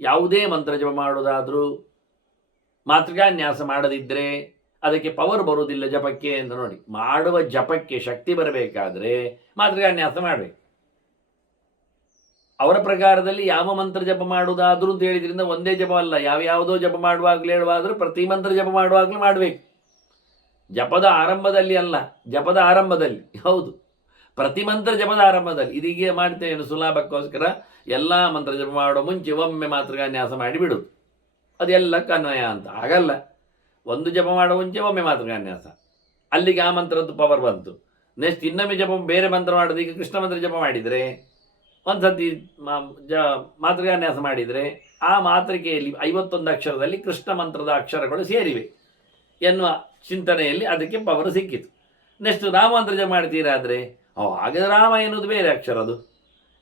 ಯಾವುದೇ ಮಂತ್ರ ಜಪ ಮಾಡೋದಾದರೂ ಮಾತೃಕಾನ್ಯಾಸ ಮಾಡದಿದ್ದರೆ ಅದಕ್ಕೆ ಪವರ್ ಬರುವುದಿಲ್ಲ ಜಪಕ್ಕೆ ಅಂತ ನೋಡಿ. ಮಾಡುವ ಜಪಕ್ಕೆ ಶಕ್ತಿ ಬರಬೇಕಾದ್ರೆ ಮಾತೃಕಾನ್ಯಾಸ ಮಾಡಬೇಕು. ಅವರ ಪ್ರಕಾರದಲ್ಲಿ ಯಾವ ಮಂತ್ರ ಜಪ ಮಾಡುವುದಾದ್ರೂ ಅಂತ ಹೇಳಿದ್ರಿಂದ ಒಂದೇ ಜಪ ಅಲ್ಲ, ಯಾವ್ಯಾವುದೋ ಜಪ ಮಾಡುವಾಗಲೂ ಹೇಳುವಾದರೂ ಪ್ರತಿ ಮಂತ್ರ ಜಪ ಮಾಡುವಾಗಲೂ ಮಾಡಬೇಕು. ಜಪದ ಆರಂಭದಲ್ಲಿ ಅಲ್ಲ, ಜಪದ ಆರಂಭದಲ್ಲಿ. ಹೌದು, ಪ್ರತಿ ಮಂತ್ರ ಜಪದ ಆರಂಭದಲ್ಲಿ. ಇದೀಗ ಮಾಡ್ತೇನೆ ಸುಲಭಕ್ಕೋಸ್ಕರ ಎಲ್ಲ ಮಂತ್ರ ಜಪ ಮಾಡೋ ಮುಂಚೆ ಒಮ್ಮೆ ಮಾತೃಕಾನ್ಯಾಸ ಮಾಡಿ ಬಿಡುದು, ಅದೆಲ್ಲ ಕನ್ವಯ ಅಂತ. ಆಗಲ್ಲ, ಒಂದು ಜಪ ಮಾಡೋ ಮುಂಚೆ ಒಮ್ಮೆ ಮಾತೃಕಾನ್ಯಾಸ, ಅಲ್ಲಿಗೆ ಆ ಮಂತ್ರದ್ದು ಪವರ್ ಬಂತು. ನೆಕ್ಸ್ಟ್ ಇನ್ನೊಮ್ಮೆ ಜಪ ಬೇರೆ ಮಂತ್ರ ಮಾಡೋದು. ಈಗ ಕೃಷ್ಣ ಮಂತ್ರ ಜಪ ಮಾಡಿದರೆ ಒಂದು ಸತಿ ಮಾತೃಕಾನ್ಯಾಸ ಮಾಡಿದರೆ ಆ ಮಾತೃಕೆಯಲ್ಲಿ 51 ಅಕ್ಷರದಲ್ಲಿ ಕೃಷ್ಣ ಮಂತ್ರದ ಅಕ್ಷರಗಳು ಸೇರಿವೆ ಎನ್ನುವ ಚಿಂತನೆಯಲ್ಲಿ ಅದಕ್ಕೆ ಪವರ್ ಸಿಕ್ಕಿತು. ನೆಕ್ಸ್ಟ್ ರಾಮಮಂತ್ರ ಜಪ ಮಾಡ್ತೀರಾದರೆ ಹಾಗಾದರೆ ರಾಮ ಎನ್ನುವುದು ಬೇರೆ ಅಕ್ಷರ, ಅದು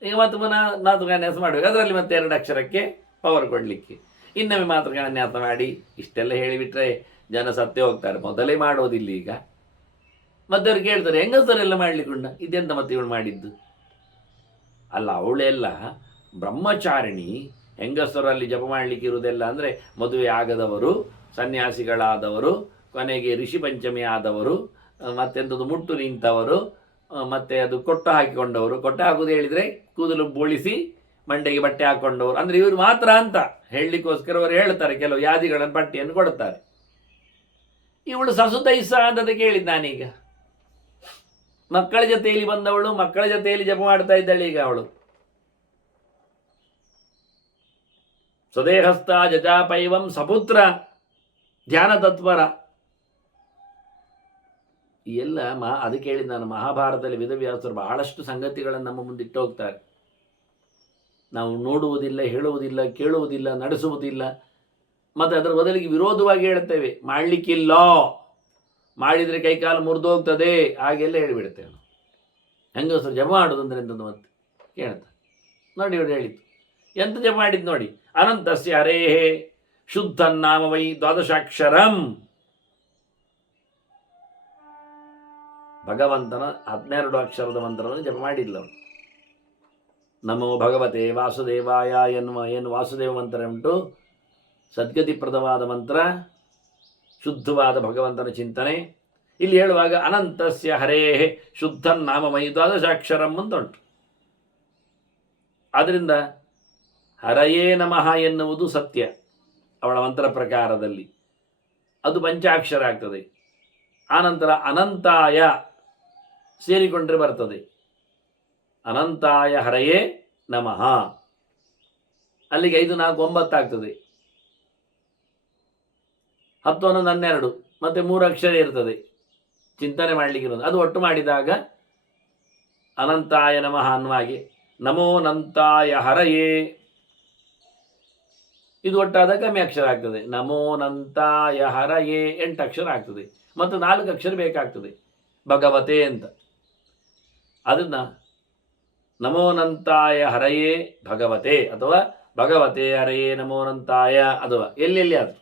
ಈಗ ಮತ್ತೆ ಪುನಃ ಮಾತೃಕಾನ್ಯಾಸ ಮಾಡಬೇಕು. ಅದರಲ್ಲಿ ಮತ್ತೆ 2 ಅಕ್ಷರಕ್ಕೆ ಪವರ್ ಕೊಡಲಿಕ್ಕೆ ಇನ್ನೊಮ್ಮೆ ಮಾತೃಕಾನ್ಯಾಸ ಮಾಡಿ. ಇಷ್ಟೆಲ್ಲ ಹೇಳಿಬಿಟ್ರೆ ಜನ ಸತ್ತೇ ಹೋಗ್ತಾರೆ. ಮೊದಲೇ ಮಾಡೋದಿಲ್ಲ ಈಗ. ಮತ್ತೆ ಅವ್ರು ಕೇಳ್ತಾರೆ, ಹೆಂಗಸರೆಲ್ಲ ಮಾಡಲಿಕ್ಕುಂಡ, ಇದೆಂತ ಮತ್ತೆ ಇವಳು ಮಾಡಿದ್ದು? ಅಲ್ಲ, ಅವಳೆಲ್ಲ ಬ್ರಹ್ಮಚಾರಿಣಿ. ಹೆಂಗಸರಲ್ಲಿ ಜಪ ಮಾಡಲಿಕ್ಕೆ ಇರುವುದೆಲ್ಲ ಅಂದರೆ ಮದುವೆ ಆಗದವರು, ಸನ್ಯಾಸಿಗಳಾದವರು, ಕೊನೆಗೆ ಋಷಿ ಪಂಚಮಿ ಆದವರು, ಮತ್ತೆಂಥದ್ದು ಮುಟ್ಟು ನಿಂತವರು, ಮತ್ತು ಅದು ಕೊಟ್ಟು ಹಾಕಿಕೊಂಡವರು. ಕೊಟ್ಟು ಹಾಕೋದು ಹೇಳಿದರೆ ಕೂದಲು ಬೋಳಿಸಿ ಮಂಡೆಗೆ ಬಟ್ಟೆ ಹಾಕ್ಕೊಂಡವರು, ಅಂದರೆ ಇವರು ಮಾತ್ರ ಅಂತ ಹೇಳಲಿಕ್ಕೋಸ್ಕರ ಅವರು ಹೇಳ್ತಾರೆ. ಕೆಲವು ಯಾದಿಗಳ ಪಟ್ಟಿಯನ್ನು ಕೊಡುತ್ತಾರೆ. ಇವಳು ಸಸುತೈಸ ಅಂತ ಕೇಳಿದ್ದು ನಾನೀಗ. ಮಕ್ಕಳ ಜೊತೆಯಲ್ಲಿ ಬಂದವಳು, ಮಕ್ಕಳ ಜೊತೆಯಲ್ಲಿ ಜಪ ಮಾಡ್ತಾ ಇದ್ದಾಳೆ ಈಗ ಅವಳು. ಸ್ವದೇಹಸ್ಥ ಜಜಾಪೈವಂ ಸಪುತ್ರ ಧ್ಯಾನ ತತ್ವರ. ಈ ಎಲ್ಲ ಅದಕ್ಕೆ ಹೇಳಿದ ನಾನು, ಮಹಾಭಾರತದಲ್ಲಿ ವೇದವ್ಯಾಸರು ಬಹಳಷ್ಟು ಸಂಗತಿಗಳನ್ನು ನಮ್ಮ ಮುಂದಿಟ್ಟು ಹೋಗ್ತಾರೆ. ನಾವು ನೋಡುವುದಿಲ್ಲ, ಹೇಳುವುದಿಲ್ಲ, ಕೇಳುವುದಿಲ್ಲ, ನಡೆಸುವುದಿಲ್ಲ, ಮತ್ತು ಅದರ ಬದಲಿಗೆ ವಿರೋಧವಾಗಿ ಹೇಳ್ತೇವೆ. ಮಾಡಲಿಕ್ಕಿಲ್ಲ, ಮಾಡಿದರೆ ಕೈಕಾಲು ಮುರಿದು ಹೋಗ್ತದೆ, ಹಾಗೆಲ್ಲ ಹೇಳಿಬಿಡ್ತೇವೆ ನಾವು. ಹೆಂಗಸರು ಜಪ ಮಾಡೋದು ಅಂದರೆ ಎಂಥದ್ದು ಮತ್ತೆ ಕೇಳ್ತಾರೆ ನೋಡಿ. ಇವರು ಹೇಳಿದ್ದು ಎಂತ ಜಪ ಮಾಡಿದ್ದು ನೋಡಿ. ಅನಂತಸ್ಯ ಹರೇಹೇ ಶುದ್ಧನ್ನಾಮ ವೈ ದ್ವಾದಶಾಕ್ಷರಂ. ಭಗವಂತನ 12 ಅಕ್ಷರದ ಮಂತ್ರವನ್ನು ಜಪ ಮಾಡಿಲ್ಲ ಅವನು. ನಮೋ ಭಗವತೆ ವಾಸುದೇವಾಯ ಏನು ವಾಸುದೇವ ಮಂತ್ರ ಉಂಟು, ಸದ್ಗತಿಪ್ರದವಾದ ಮಂತ್ರ, ಶುದ್ಧವಾದ ಭಗವಂತನ ಚಿಂತನೆ. ಇಲ್ಲಿ ಹೇಳುವಾಗ ಅನಂತಸ್ಯ ಹರೇಹೇ ಶುದ್ಧನ್ನಾಮಮಯಿ ದ್ವಾದಶಾಕ್ಷರಂ ಅಂತ ಉಂಟು. ಆದ್ದರಿಂದ ಹರಯೇ ನಮಃ ಎನ್ನುವುದು ಸತ್ಯ ಅವಳ ಮಂತ್ರ ಪ್ರಕಾರದಲ್ಲಿ, ಅದು ಪಂಚಾಕ್ಷರ ಆಗ್ತದೆ. ಆನಂತರ ಅನಂತಾಯ ಸೇರಿಕೊಂಡ್ರೆ ಬರ್ತದೆ, ಅನಂತಾಯ ಹರಯೇ ನಮಃ. ಅಲ್ಲಿಗೆ 5 4 9 ಆಗ್ತದೆ. 10 11 12 ಮತ್ತೆ 3 ಅಕ್ಷರ ಇರ್ತದೆ ಚಿಂತನೆ ಮಾಡಲಿಕ್ಕಿರೋದು. ಅದು ಒಟ್ಟು ಮಾಡಿದಾಗ ಅನಂತಾಯ ನಮಃ ಅನ್ನುವಾಗೆ ನಮೋ ನಂತಾಯ ಹರಯೇ, ಇದು ಒಟ್ಟಾದ ಕಮ್ಮಿ ಅಕ್ಷರ ಆಗ್ತದೆ. ನಮೋ ನಂತಾಯ ಹರಯೇ 8 ಅಕ್ಷರ ಆಗ್ತದೆ. ಮತ್ತು 4 ಅಕ್ಷರ ಬೇಕಾಗ್ತದೆ ಭಗವತೆ ಅಂತ. ಅದನ್ನ ನಮೋ ನಂತಾಯ ಹರಯೇ ಭಗವತೆ ಅಥವಾ ಭಗವತೆ ಹರಯೇ ನಮೋ ನಂತಾಯ ಅಥವಾ ಎಲ್ಲೆಲ್ಲಿ ಅದು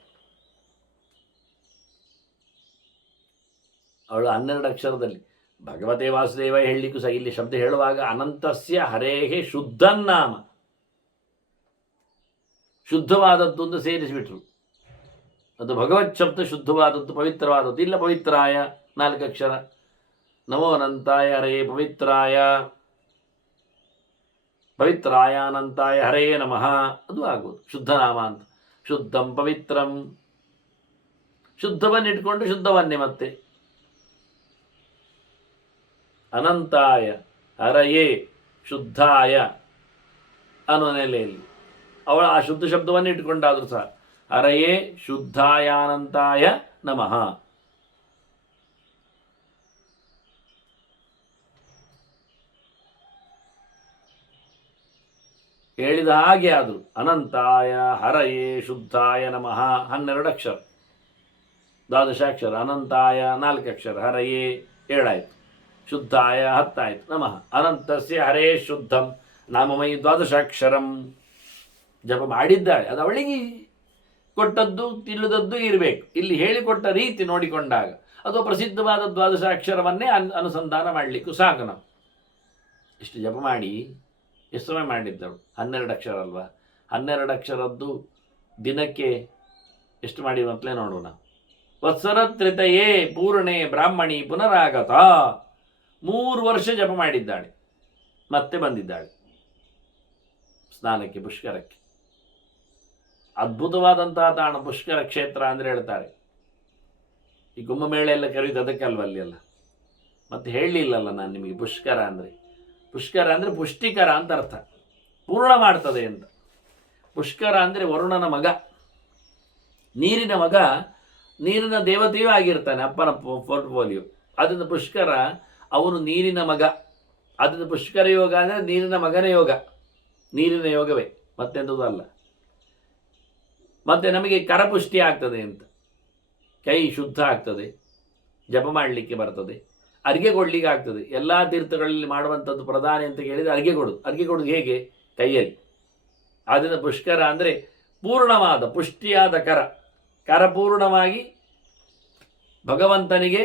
ಅವಳು 12 ಅಕ್ಷರದಲ್ಲಿ ಭಗವತೆ ವಾಸುದೇವ ಹೇಳಲಿಕ್ಕೂ ಸಹ ಇಲ್ಲಿ ಶಬ್ದ ಹೇಳುವಾಗ ಅನಂತಸ್ಯ ಹರೇಹೇ ಶುದ್ಧನ್ನಾಮ, ಶುದ್ಧವಾದದ್ದು ಅಂತ ಸೇರಿಸಿಬಿಟ್ರು. ಅದು ಭಗವತ್ ಶಬ್ದ ಶುದ್ಧವಾದದ್ದು, ಪವಿತ್ರವಾದದ್ದು. ಇಲ್ಲ ಪವಿತ್ರಾಯ 4 ಅಕ್ಷರ, ನಮೋ ಅನಂತಾಯ ಹರೇ ಪವಿತ್ರಾಯ, ಪವಿತ್ರಾಯ ಅನಂತಾಯ ಹರೇ ನಮಃ, ಅದು ಆಗೋದು ಶುದ್ಧನಾಮ ಅಂತ. ಶುದ್ಧಂ ಪವಿತ್ರಂ, ಶುದ್ಧವನ್ನಿಟ್ಕೊಂಡು ಶುದ್ಧವನ್ನೇ ಮತ್ತೆ ಅನಂತಾಯ ಹರಯೇ ಶುದ್ಧಾಯ ಅನ್ನೋ ನೆಲೆಯಲ್ಲಿ ಅವಳ ಆ ಶುದ್ಧ ಶಬ್ದವನ್ನು ಇಟ್ಕೊಂಡಾದರೂ ಸಹ ಹರಯೇ ಶುದ್ಧಾಯ ಅನಂತಾಯ ನಮಃ. ಹೇಳಿದ ಹಾಗೆ ಆದರೂ ಅನಂತಾಯ ಹರಯೇ ಶುದ್ಧಾಯ ನಮಃ 12 ಅಕ್ಷರ, 12 ಅಕ್ಷರ. ಅನಂತಾಯ 4 ಅಕ್ಷರ, ಹರಯೇ 7 ಆಯಿತು, ಶುದ್ಧಾಯ 10 ಆಯಿತು. ನಮಃ ಅನಂತಸ್ಯ ಹರೇ ಶುದ್ಧಂ ನಾಮಮಯಿ 12 ಅಕ್ಷರಂ ಜಪ ಮಾಡಿದ್ದಾಳೆ. ಅದು ಅವಳಿಗೆ ಕೊಟ್ಟದ್ದು ತಿಳಿದದ್ದು ಇರಬೇಕು. ಇಲ್ಲಿ ಹೇಳಿಕೊಟ್ಟ ರೀತಿ ನೋಡಿಕೊಂಡಾಗ ಅದು ಪ್ರಸಿದ್ಧವಾದ 12 ಅಕ್ಷರವನ್ನೇ ಅನುಸಂಧಾನ ಮಾಡಲಿಕ್ಕೂ ಸಾಕು. ನಾವು ಇಷ್ಟು ಜಪ ಮಾಡಿ ಎಷ್ಟು ಸಮಯ ಮಾಡಿದ್ದಳು? 12 ಅಕ್ಷರ ಅಲ್ವಾ? 12 ಅಕ್ಷರದ್ದು ದಿನಕ್ಕೆ ಎಷ್ಟು ಮಾಡಿ ಮೊದಲೇ ನೋಡೋಣ. ವತ್ಸರತ್ರಿತಯೇ ಪೂರ್ಣೆ ಬ್ರಾಹ್ಮಣಿ ಪುನರಾಗತ, 3 ವರ್ಷ ಜಪ ಮಾಡಿದ್ದಾಳೆ. ಮತ್ತೆ ಬಂದಿದ್ದಾಳೆ ಸ್ನಾನಕ್ಕೆ, ಪುಷ್ಕರಕ್ಕೆ. ಅದ್ಭುತವಾದಂತಹ ತಾಣ ಪುಷ್ಕರ ಕ್ಷೇತ್ರ ಅಂದರೆ ಹೇಳ್ತಾರೆ. ಈ ಕುಂಭಮೇಳ ಎಲ್ಲ ಕರೆಯುವುದು ಅದಕ್ಕೆ ಅಲ್ವ ಅಲ್ಲಿ ಎಲ್ಲ. ಮತ್ತೆ ಹೇಳಲಿಲ್ಲಲ್ಲ ನಾನು ನಿಮಗೆ ಪುಷ್ಕರ ಅಂದರೆ. ಪುಷ್ಕರ ಅಂದರೆ ಪುಷ್ಟಿಕರ ಅಂತ ಅರ್ಥ, ಪೂರ್ಣ ಮಾಡ್ತದೆ ಅಂತ. ಪುಷ್ಕರ ಅಂದರೆ ವರುಣನ ಮಗ, ನೀರಿನ ಮಗ, ನೀರಿನ ದೇವತೆಯೂ ಆಗಿರ್ತಾನೆ ಅಪ್ಪನ ಪೋರ್ಟ್ಫೋಲಿಯೋ. ಅದರಿಂದ ಪುಷ್ಕರ ಅವನು ನೀರಿನ ಮಗ. ಅದರಿಂದ ಪುಷ್ಕರ ಯೋಗ ಅಂದರೆ ನೀರಿನ ಮಗನ ಯೋಗ, ನೀರಿನ ಯೋಗವೇ, ಮತ್ತೆಂಥದ್ದು ಅಲ್ಲ. ಮತ್ತು ನಮಗೆ ಕರಪುಷ್ಟಿ ಆಗ್ತದೆ ಅಂತ, ಕೈ ಶುದ್ಧ ಆಗ್ತದೆ, ಜಪ ಮಾಡಲಿಕ್ಕೆ ಬರ್ತದೆ, ಅರ್ಗೆ ಕೊಡಲಿಕ್ಕೆ ಆಗ್ತದೆ. ಎಲ್ಲ ತೀರ್ಥಗಳಲ್ಲಿ ಮಾಡುವಂಥದ್ದು ಪ್ರಧಾನಿ ಅಂತ ಕೇಳಿದರೆ ಅರ್ಗೆ ಕೊಡೋದು. ಅರ್ಗೆ ಕೊಡೋದು ಹೇಗೆ? ಕೈಯಲ್ಲಿ. ಆದ್ದರಿಂದ ಪುಷ್ಕರ ಅಂದರೆ ಪೂರ್ಣವಾದ ಪುಷ್ಟಿಯಾದ ಕರ, ಕರಪೂರ್ಣವಾಗಿ ಭಗವಂತನಿಗೆ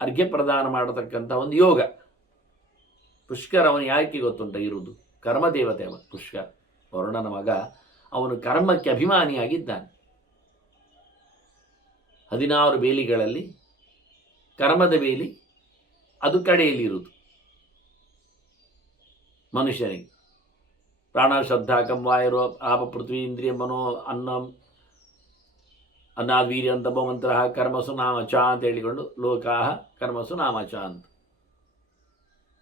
ಅರ್ಘ್ಯ ಪ್ರದಾನ ಮಾಡತಕ್ಕಂಥ ಒಂದು ಯೋಗ. ಪುಷ್ಕರ ಅವನು ಯಾಕೆ ಗೊತ್ತುಂಟ ಇರುವುದು? ಕರ್ಮದೇವತೆ ಅವ ಪುಷ್ಕರ, ವರುಣನ ಮಗ. ಅವನು ಕರ್ಮಕ್ಕೆ ಅಭಿಮಾನಿಯಾಗಿದ್ದಾನೆ. 16 ಬೇಲಿಗಳಲ್ಲಿ ಕರ್ಮದ ಬೇಲಿ ಅದು ಕಡೆಯಲ್ಲಿರುವುದು ಮನುಷ್ಯನಿಗೆ. ಪ್ರಾಣ ಶ್ರದ್ಧಾ ಕಂವಾಯರೋ ಆಪ ಪೃಥ್ವಿ ಇಂದ್ರಿಯ ಮನೋ ಅನ್ನಾದ್ವೀರ್ಯ ಅಂತ ಮಂತ್ರ ಕರ್ಮಸು ನಾಮಚ ಅಂತ ಹೇಳಿಕೊಂಡು ಲೋಕಾಹ ಕರ್ಮಸು ನಾಮಚ ಅಂತ.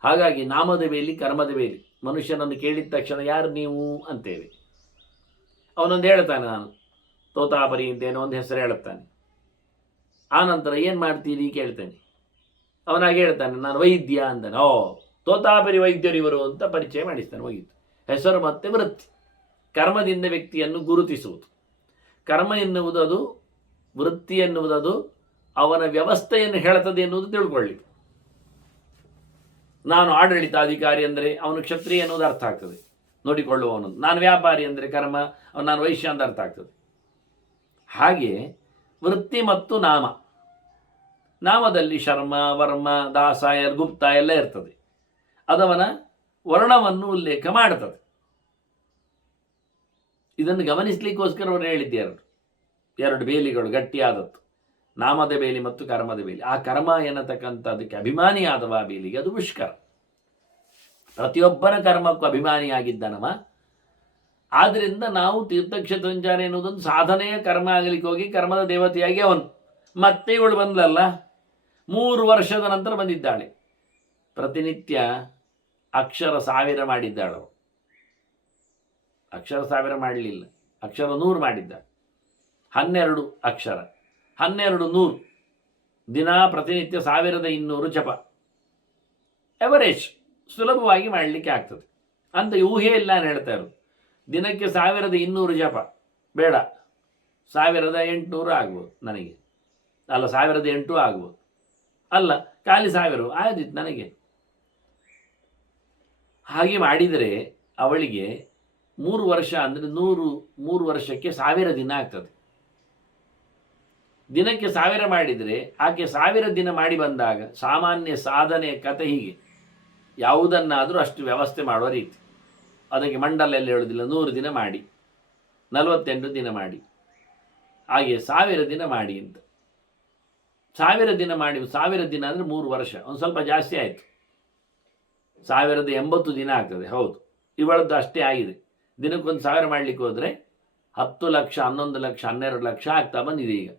ಹಾಗಾಗಿ ನಾಮದ ಬೇಲಿ, ಕರ್ಮದ ಬೇಲಿ. ಮನುಷ್ಯನನ್ನು ಕೇಳಿದ ತಕ್ಷಣ ಯಾರು ನೀವು ಅಂತೇವೆ. ಅವನೊಂದು ಹೇಳ್ತಾನೆ, ನಾನು ತೋತಾಪರಿ ಅಂತೇನೋ ಒಂದು ಹೆಸರು ಹೇಳುತ್ತಾನೆ. ಆನಂತರ ಏನು ಮಾಡ್ತೀರಿ ಕೇಳ್ತಾನೆ. ಅವನಾಗೆ ಹೇಳ್ತಾನೆ, ನಾನು ವೈದ್ಯ ಅಂತಾನೆ. ಓ, ತೋತಾಪರಿ ವೈದ್ಯರಿವರು ಅಂತ ಪರಿಚಯ ಮಾಡಿಸ್ತಾನೆ. ವೈದ್ಯ ಹೆಸರು ಮತ್ತೆ ವೃತ್ತಿ. ಕರ್ಮದಿಂದ ವ್ಯಕ್ತಿಯನ್ನು ಗುರುತಿಸುವುದು. ಕರ್ಮ ಎನ್ನುವುದದು, ವೃತ್ತಿ ಎನ್ನುವುದದು ಅವನ ವ್ಯವಸ್ಥೆಯನ್ನು ಹೇಳ್ತದೆ ಎನ್ನುವುದು ತಿಳ್ಕೊಳ್ಳಿ. ನಾನು ಆಡಳಿತಾಧಿಕಾರಿ ಅಂದರೆ ಅವನು ಕ್ಷತ್ರಿಯ ಎನ್ನುವುದು ಅರ್ಥ ಆಗ್ತದೆ, ನೋಡಿಕೊಳ್ಳುವವನು. ನಾನು ವ್ಯಾಪಾರಿ ಅಂದರೆ ಕರ್ಮ, ನಾನು ವೈಶ್ಯ ಅಂತ ಅರ್ಥ ಆಗ್ತದೆ. ಹಾಗೆ ವೃತ್ತಿ ಮತ್ತು ನಾಮ. ನಾಮದಲ್ಲಿ ಶರ್ಮ, ವರ್ಮ, ದಾಸ, ಗುಪ್ತ ಎಲ್ಲ ಇರ್ತದೆ. ಅದವನ ವರ್ಣವನ್ನು ಉಲ್ಲೇಖ ಮಾಡುತ್ತದೆ. ಇದನ್ನು ಗಮನಿಸಲಿಕ್ಕೋಸ್ಕರ ಅವರು ಹೇಳಿದ್ದೆ ಎರಡು ಬೇಲಿಗಳು ಗಟ್ಟಿಯಾದದ್ದು, ನಾಮದ ಬೇಲಿ ಮತ್ತು ಕರ್ಮದ ಬೇಲಿ. ಆ ಕರ್ಮ ಎನ್ನತಕ್ಕಂಥದಕ್ಕೆ ಅಭಿಮಾನಿಯಾದವ ಆ ಬೇಲಿಗೆ ಅದು ಪುಷ್ಕರ. ಪ್ರತಿಯೊಬ್ಬನ ಕರ್ಮಕ್ಕೂ ಅಭಿಮಾನಿಯಾಗಿದ್ದನವ ಆದ್ದರಿಂದ ನಾವು ತೀರ್ಥಕ್ಷೇತ್ರ ಸಂಚಾರ ಎನ್ನುವುದೊಂದು ಸಾಧನೆಯ ಕರ್ಮ ಆಗಲಿಕ್ಕೆ ಹೋಗಿ ಕರ್ಮದ ದೇವತೆಯಾಗಿ ಅವನು ಮತ್ತೆ ಇವಳು ಬಂದಲಲ್ಲ, 3 ವರ್ಷದ ನಂತರ ಬಂದಿದ್ದಾಳೆ. ಪ್ರತಿನಿತ್ಯ ಅಕ್ಷರ 1000 ಮಾಡಿದ್ದಾಳು. ಅಕ್ಷರ 1000 ಮಾಡಲಿಲ್ಲ, ಅಕ್ಷರ 100 ಮಾಡಿದ್ದಾಳೆ. 12 ಅಕ್ಷರ, 12 100, ದಿನ ಪ್ರತಿನಿತ್ಯ 1200 ಜಪ. ಎವರೇಜ್ ಸುಲಭವಾಗಿ ಮಾಡಲಿಕ್ಕೆ ಆಗ್ತದೆ ಅಂತ ಊಹೆ ಇಲ್ಲ ನಾನು ಹೇಳ್ತಾ ಇರೋದು. ದಿನಕ್ಕೆ 1200 ಜಪ ಬೇಡ, 1800 ಆಗ್ಬೋದು ನನಗೆ, ಅಲ್ಲ 1800 ಆಗ್ಬೋದು, ಅಲ್ಲ ಖಾಲಿ 1000 ಆದಿತ್ತು ನನಗೆ. ಹಾಗೆ ಮಾಡಿದರೆ ಅವಳಿಗೆ 3 ವರ್ಷ ಅಂದರೆ 3 ವರ್ಷಕ್ಕೆ 1000 ದಿನ ಆಗ್ತದೆ. ದಿನಕ್ಕೆ 1000 ಮಾಡಿದರೆ ಆಕೆ 1000 ದಿನ ಮಾಡಿ ಬಂದಾಗ ಸಾಮಾನ್ಯ ಸಾಧನೆಯ ಕತೆ ಹೀಗೆ, ಯಾವುದನ್ನಾದರೂ ಅಷ್ಟು ವ್ಯವಸ್ಥೆ ಮಾಡುವ ರೀತಿ. ಅದಕ್ಕೆ ಮಂಡಲ ಎಲ್ಲ ಹೇಳೋದಿಲ್ಲ, 100 ದಿನ ಮಾಡಿ, 48 ದಿನ ಮಾಡಿ, ಹಾಗೆ 1000 ದಿನ ಮಾಡಿ ಅಂತ. 1000 ದಿನ ಮಾಡಿ, 1000 ದಿನ ಅಂದರೆ 3 ವರ್ಷ, ಒಂದು ಸ್ವಲ್ಪ ಜಾಸ್ತಿ ಆಯಿತು, 1080 ದಿನ ಆಗ್ತದೆ. ಹೌದು, ಇವಳದ್ದು ಅಷ್ಟೇ ಆಗಿದೆ. ದಿನಕ್ಕೊಂದು 1000 ಮಾಡಲಿಕ್ಕೆ ಹೋದರೆ 10 ಲಕ್ಷ, 11 ಲಕ್ಷ, 12 ಲಕ್ಷ ಆಗ್ತಾ ಬಂದಿದೆ ಈಗ.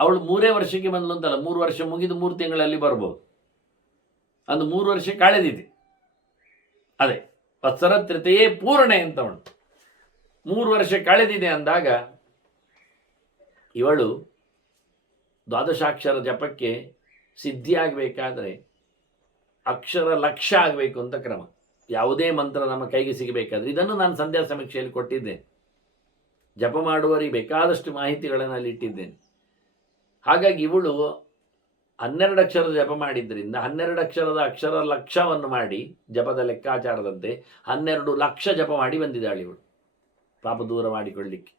ಅವಳು 3 ವರ್ಷಕ್ಕೆ ಬಂದಳು ಅಂತಲ್ಲ, 3 ವರ್ಷ ಮುಗಿದು 3 ತಿಂಗಳಲ್ಲಿ ಬರ್ಬೋದು. ಅದು 3 ವರ್ಷ ಕಳೆದಿದೆ. ಅದೇ ವತ್ಸರ ತೃತೀಯೇ ಪೂರ್ಣೆ ಅಂತ ಉಂಟು. 3 ವರ್ಷ ಕಳೆದಿದೆ ಅಂದಾಗ ಇವಳು ದ್ವಾದಶಾಕ್ಷರ ಜಪಕ್ಕೆ ಸಿದ್ಧಿಯಾಗಬೇಕಾದ್ರೆ ಅಕ್ಷರ ಲಕ್ಷ ಆಗಬೇಕು ಅಂತ ಕ್ರಮ. ಯಾವುದೇ ಮಂತ್ರ ನಮ್ಮ ಕೈಗೆ ಸಿಗಬೇಕಾದ್ರೆ, ಇದನ್ನು ನಾನು ಸಂಧ್ಯಾ ಸಮೀಕ್ಷೆಯಲ್ಲಿ ಕೊಟ್ಟಿದ್ದೇನೆ. ಜಪ ಮಾಡುವವರಿಗೆ ಬೇಕಾದಷ್ಟು ಮಾಹಿತಿಗಳನ್ನು ಅಲ್ಲಿ ಇಟ್ಟಿದ್ದೇನೆ. ಹಾಗಾಗಿ ಇವಳು 12 ಅಕ್ಷರದ ಜಪ ಮಾಡಿದ್ದರಿಂದ 12 ಅಕ್ಷರದ ಅಕ್ಷರ ಲಕ್ಷವನ್ನು ಮಾಡಿ, ಜಪದ ಲೆಕ್ಕಾಚಾರದಂತೆ 12 ಲಕ್ಷ ಜಪ ಮಾಡಿ ಬಂದಿದ್ದಾಳೆ ಇವಳು, ಪಾಪ ದೂರ ಮಾಡಿಕೊಳ್ಳಿಕ್ಕೆ.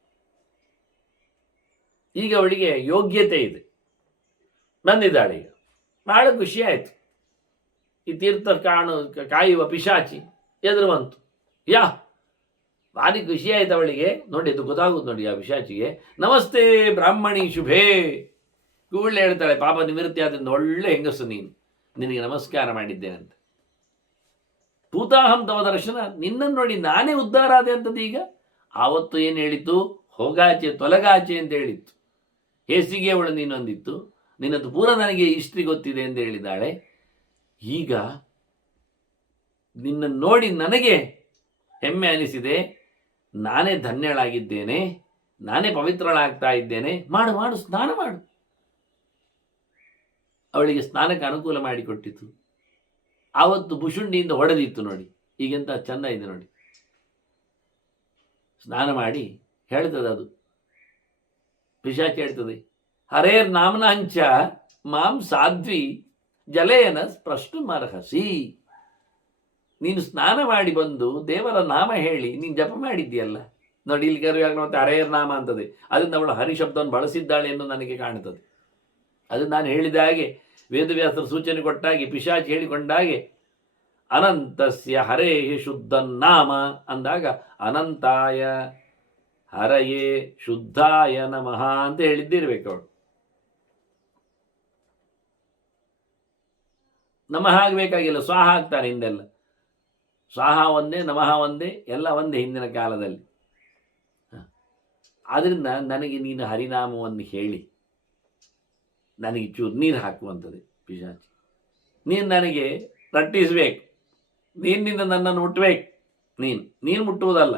ಈಗ ಅವಳಿಗೆ ಯೋಗ್ಯತೆ ಇದೆ, ಬಂದಿದ್ದಾಳೆ. ಈಗ ಬಹಳ ಖುಷಿ ಆಯಿತು. ಈ ತೀರ್ಥ ಕಾಯುವ ಪಿಶಾಚಿ ಎದುರು ಬಂತು. ಭಾರಿ ಖುಷಿ ಆಯ್ತು ಅವಳಿಗೆ. ನೋಡಿ, ಅದು ಗೊತ್ತಾಗುದು ನೋಡಿ ಆ ಪಿಶಾಚಿಗೆ. ನಮಸ್ತೆ ಬ್ರಾಹ್ಮಣಿ ಶುಭೇ ಕೂಡಲೇ ಹೇಳ್ತಾಳೆ, ಪಾಪ ನಿವೃತ್ತಿ ಆದ್ರಿಂದ ಒಳ್ಳೆ ಹೆಂಗಸು ನೀನು, ನಿನಗೆ ನಮಸ್ಕಾರ ಮಾಡಿದ್ದೇನಂತ. ಪೂತಾಹಂ ತವ ದರ್ಶನ, ನಿನ್ನನ್ನು ನೋಡಿ ನಾನೇ ಉದ್ಧಾರ ಆದೆ ಅಂತದ್ದು. ಈಗ ಆವತ್ತು ಏನು ಹೇಳಿತ್ತು, ಹೋಗಾಚೆ ತೊಲಗಾಚೆ ಅಂತ ಹೇಳಿತ್ತು. ಹೇಸಿಗೆ ಅವಳು ನೀನು ಅಂದಿತ್ತು, ನಿನ್ನದು ಪೂರ ನನಗೆ ಹಿಸ್ಟ್ರಿ ಗೊತ್ತಿದೆ ಎಂದು ಹೇಳಿದ್ದಾಳೆ. ಈಗ ನಿನ್ನನ್ನು ನೋಡಿ ನನಗೆ ಹೆಮ್ಮೆ ಅನಿಸಿದೆ, ನಾನೇ ಧನ್ಯಳಾಗಿದ್ದೇನೆ, ನಾನೇ ಪವಿತ್ರಳಾಗ್ತಾ ಇದ್ದೇನೆ. ಮಾಡು ಮಾಡು, ಸ್ನಾನ ಮಾಡು. ಅವಳಿಗೆ ಸ್ನಾನಕ್ಕೆ ಅನುಕೂಲ ಮಾಡಿಕೊಟ್ಟಿತು. ಆವತ್ತು ಭುಷುಂಡಿಯಿಂದ ಹೊಡೆದಿತ್ತು ನೋಡಿ, ಈಗೆಂತ ಚೆಂದ ಇದೆ ನೋಡಿ. ಸ್ನಾನ ಮಾಡಿ ಹೇಳ್ತದೆ ಅದು, ಪಿಶಾಚಿ ಹೇಳ್ತದೆ, ಹರೇರ್ ನಾಮನ ಹಂಚ ಮಾಂ ಸಾಧ್ವಿ ಜಲೇನ ಸ್ಪಷ್ಟು ಮರ್ಹಸಿ. ನೀನು ಸ್ನಾನ ಮಾಡಿ ಬಂದು ದೇವರ ನಾಮ ಹೇಳಿ ನೀನು ಜಪ ಮಾಡಿದ್ದೀಯಲ್ಲ ನೋಡಿ, ಇಲ್ಲಿ ಕರುವಾಗ ಮತ್ತೆ ಹರೇರ್ ನಾಮ ಅಂತದೆ, ಅದರಿಂದ ಅವಳು ಹರಿಶಬ್ದವನ್ನು ಬಳಸಿದ್ದಾಳೆ ಎಂದು ನನಗೆ ಕಾಣುತ್ತದೆ. ಅದು ನಾನು ಹೇಳಿದ ಹಾಗೆ, ವೇದವ್ಯಾಸರ ಸೂಚನೆ ಕೊಟ್ಟಾಗೆ, ಪಿಶಾಚಿ ಹೇಳಿಕೊಂಡಾಗೆ, ಅನಂತಸ್ಯ ಹರೇ ಶುದ್ಧನ್ನಾಮ ಅಂದಾಗ ಅನಂತಾಯ ಹರಯೇ ಶುದ್ಧಾಯ ನಮಃ ಅಂತ ಹೇಳಿದ್ದಿರ್ಬೇಕು ಅವಳು. ನಮಃ ಆಗಬೇಕಾಗಿಲ್ಲ, ಸ್ವಾಹ ಆಗ್ತಾನೆ ಹಿಂದೆಲ್ಲ. ಸ್ವಾಹ ಒಂದೇ, ನಮಃ ಒಂದೇ, ಎಲ್ಲ ಒಂದೇ ಹಿಂದಿನ ಕಾಲದಲ್ಲಿ. ಆದ್ದರಿಂದ ನನಗೆ ನೀನು ಹರಿನಾಮವನ್ನು ಹೇಳಿ ನನಗೆ ಚೂರು ನೀರು ಹಾಕುವಂಥದ್ದು ಪಿಶಾಚಿ. ನೀನು ನನಗೆ ರಟ್ಟಿಸಬೇಕು, ನೀರಿನಿಂದ ನನ್ನನ್ನು ಮುಟ್ಟಬೇಕು. ನೀನು ಮುಟ್ಟುವುದಲ್ಲ,